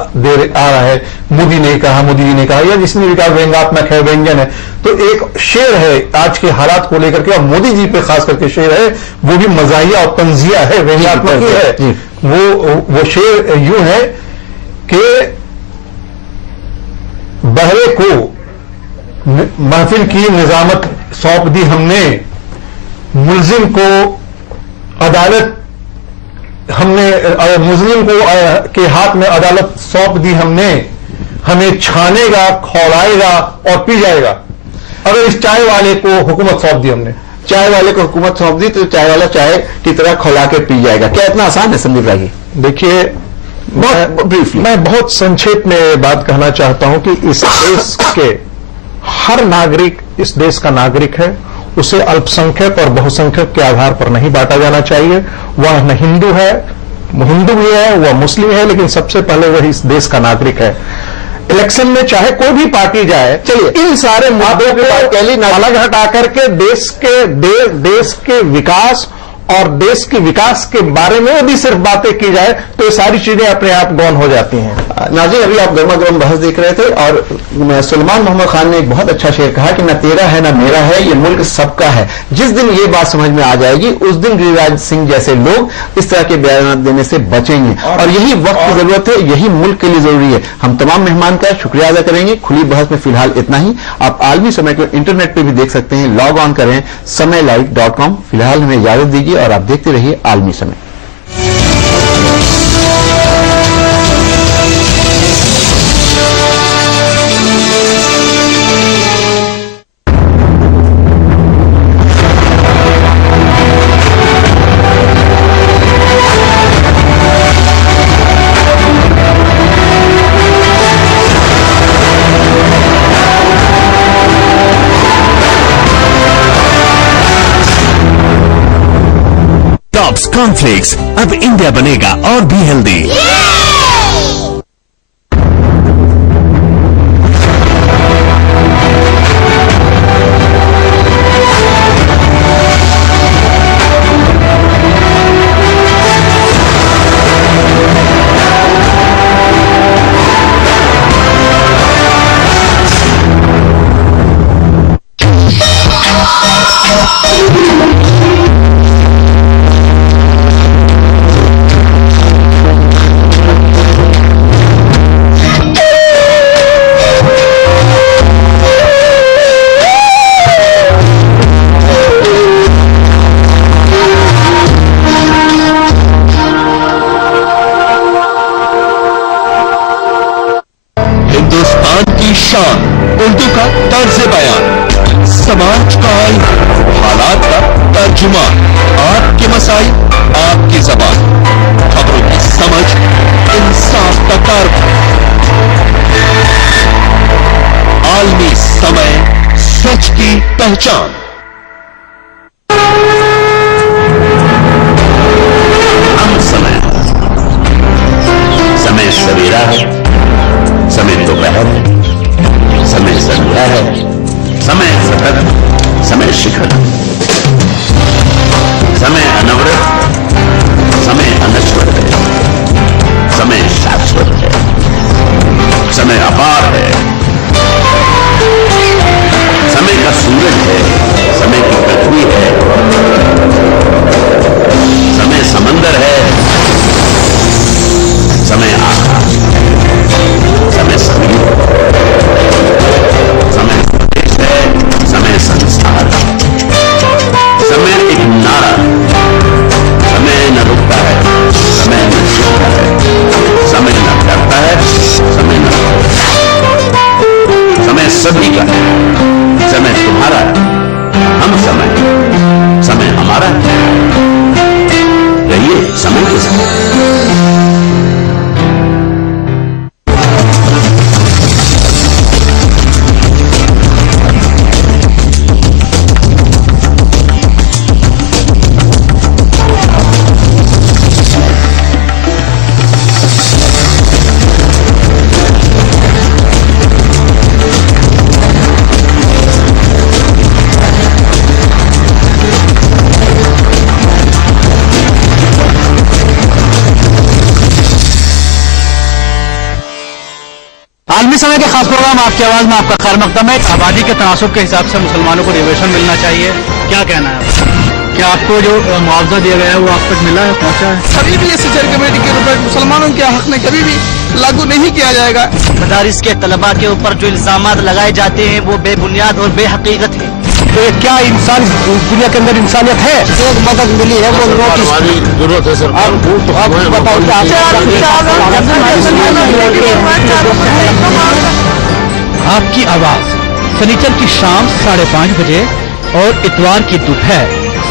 रहा है, मोदी ने कहा, मोदी जी ने कहा, या जिसने भी कहा व्यंग्यात्मक है, व्यंजन है, तो एक शेर है आज के हालात को लेकर के, और मोदी जी पे खास करके शेर है, वो भी मजाहिया और तंजिया है, व्यंग्यात्मक ही है। वो शेर यूं है कि बहरे को महफिल की निजामत सौंप दी हमने, मुलजिम को अदालत मुस्लिम को के हाथ में अदालत सौंप दी हमने, हमें छानेगा, खौलाएगा और पी जाएगा। अगर इस चाय वाले को हुकूमत सौंप दी हमने, चाय वाले को हुकूमत सौंप दी तो चाय वाला चाय की तरह खौला के पी जाएगा। क्या इतना आसान है संदीप रागी? देखिए, मैं बहुत संक्षेप में बात कहना चाहता हूं कि इस देश के हर नागरिक इस देश का नागरिक है, उसे अल्पसंख्यक और बहुसंख्यक के आधार पर नहीं बांटा जाना चाहिए। वह न हिंदू है, हिंदू भी है, वह मुस्लिम है, लेकिन सबसे पहले वह इस देश का नागरिक है। इलेक्शन में चाहे कोई भी पार्टी जाए, चलिए इन सारे मुद्दों को अलग हटा करके देश के विकास और देश के विकास के बारे में यदि सिर्फ बातें की जाए तो ये सारी चीजें अपने आप गौन हो जाती हैं। नाज़रीन, अभी आप गर्मा गर्म बहस देख रहे थे और सलमान मोहम्मद खान ने एक बहुत अच्छा शेर कहा कि न तेरा है न मेरा है, ये मुल्क सबका है। जिस दिन ये बात समझ में आ जाएगी उस दिन गिरिराज सिंह जैसे लोग इस तरह के बयान देने से बचेंगे, और यही वक्त की जरूरत है, यही मुल्क के लिए जरूरी है। हम तमाम मेहमान का शुक्रिया अदा करेंगे। खुली बहस में फिलहाल इतना ही। आप आलमी समय को इंटरनेट पर भी देख सकते हैं, लॉग ऑन करें समयलाइव.com। फिलहाल हमें इजाजत दीजिए और आप देखते रहिए आलमी समय। कॉर्नफ्लेक्स, अब इंडिया बनेगा और भी हेल्दी। उर्दू का तर्ज बयान, समाज का हालात का तर्जुमा, आपके मसाइल आपकी जबान, खबरों की समझ, इंसाफ का कारवा। आलमी समय, सच की पहचान। हम समय, समय सवेरा है, समय दोपहर है, समय संध्या है, समय सतत, समय शिखर, समय अनवरत, समय अनश्वर है, समय शाश्वत है, समय अपार है, समय का सूरज है, समय की पृथ्वी है, समय समंदर है, समय आकाश, समय समीर, समय प्रदेश है, समय संसार, समय एक नारा, समय न रुकता है, समय न झुकता है, समय न डरता है, समय न समय सभी का है, समय तुम्हारा है, हम समय, समय हमारा है। रहिए समय के साथ। आलमी समय के खास प्रोग्राम आपकी आवाज में आपका खैर मकदम है। आबादी के तनासुब के हिसाब से मुसलमानों को रिजर्वेशन मिलना चाहिए, क्या कहना है? क्या आपको जो मुआवजा दिया गया है वो आप तक मिला है, पहुंचा है? कभी भी इस शहर कमेटी के रुपए मुसलमानों के हक में कभी भी लागू नहीं किया जाएगा। मदारिस के तलबा के ऊपर जो इल्जामात लगाए जाते हैं वो बेबुनियाद और बेहकीकत है। तो क्या इंसान दुनिया के अंदर इंसानियत है? जो मदद मिली है वो जरूरत है सर। आपकी आवाज शनिचर की शाम 5:30 बजे और इतवार की दोपहर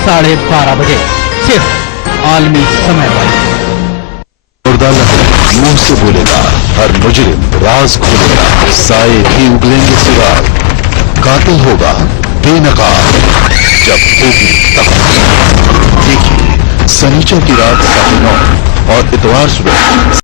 12:30 बजे सिर्फ आलमी समय पर। मुर्दा लकड़ मुंह से बोलेगा, हर मुजरिम राज खोलेगा, साए भी उगलेंगे सिवार, कातिल होगा बेनकाब जब होगी तकदीर। देखिए शनिचर की रात 9:30 और इतवार सुबह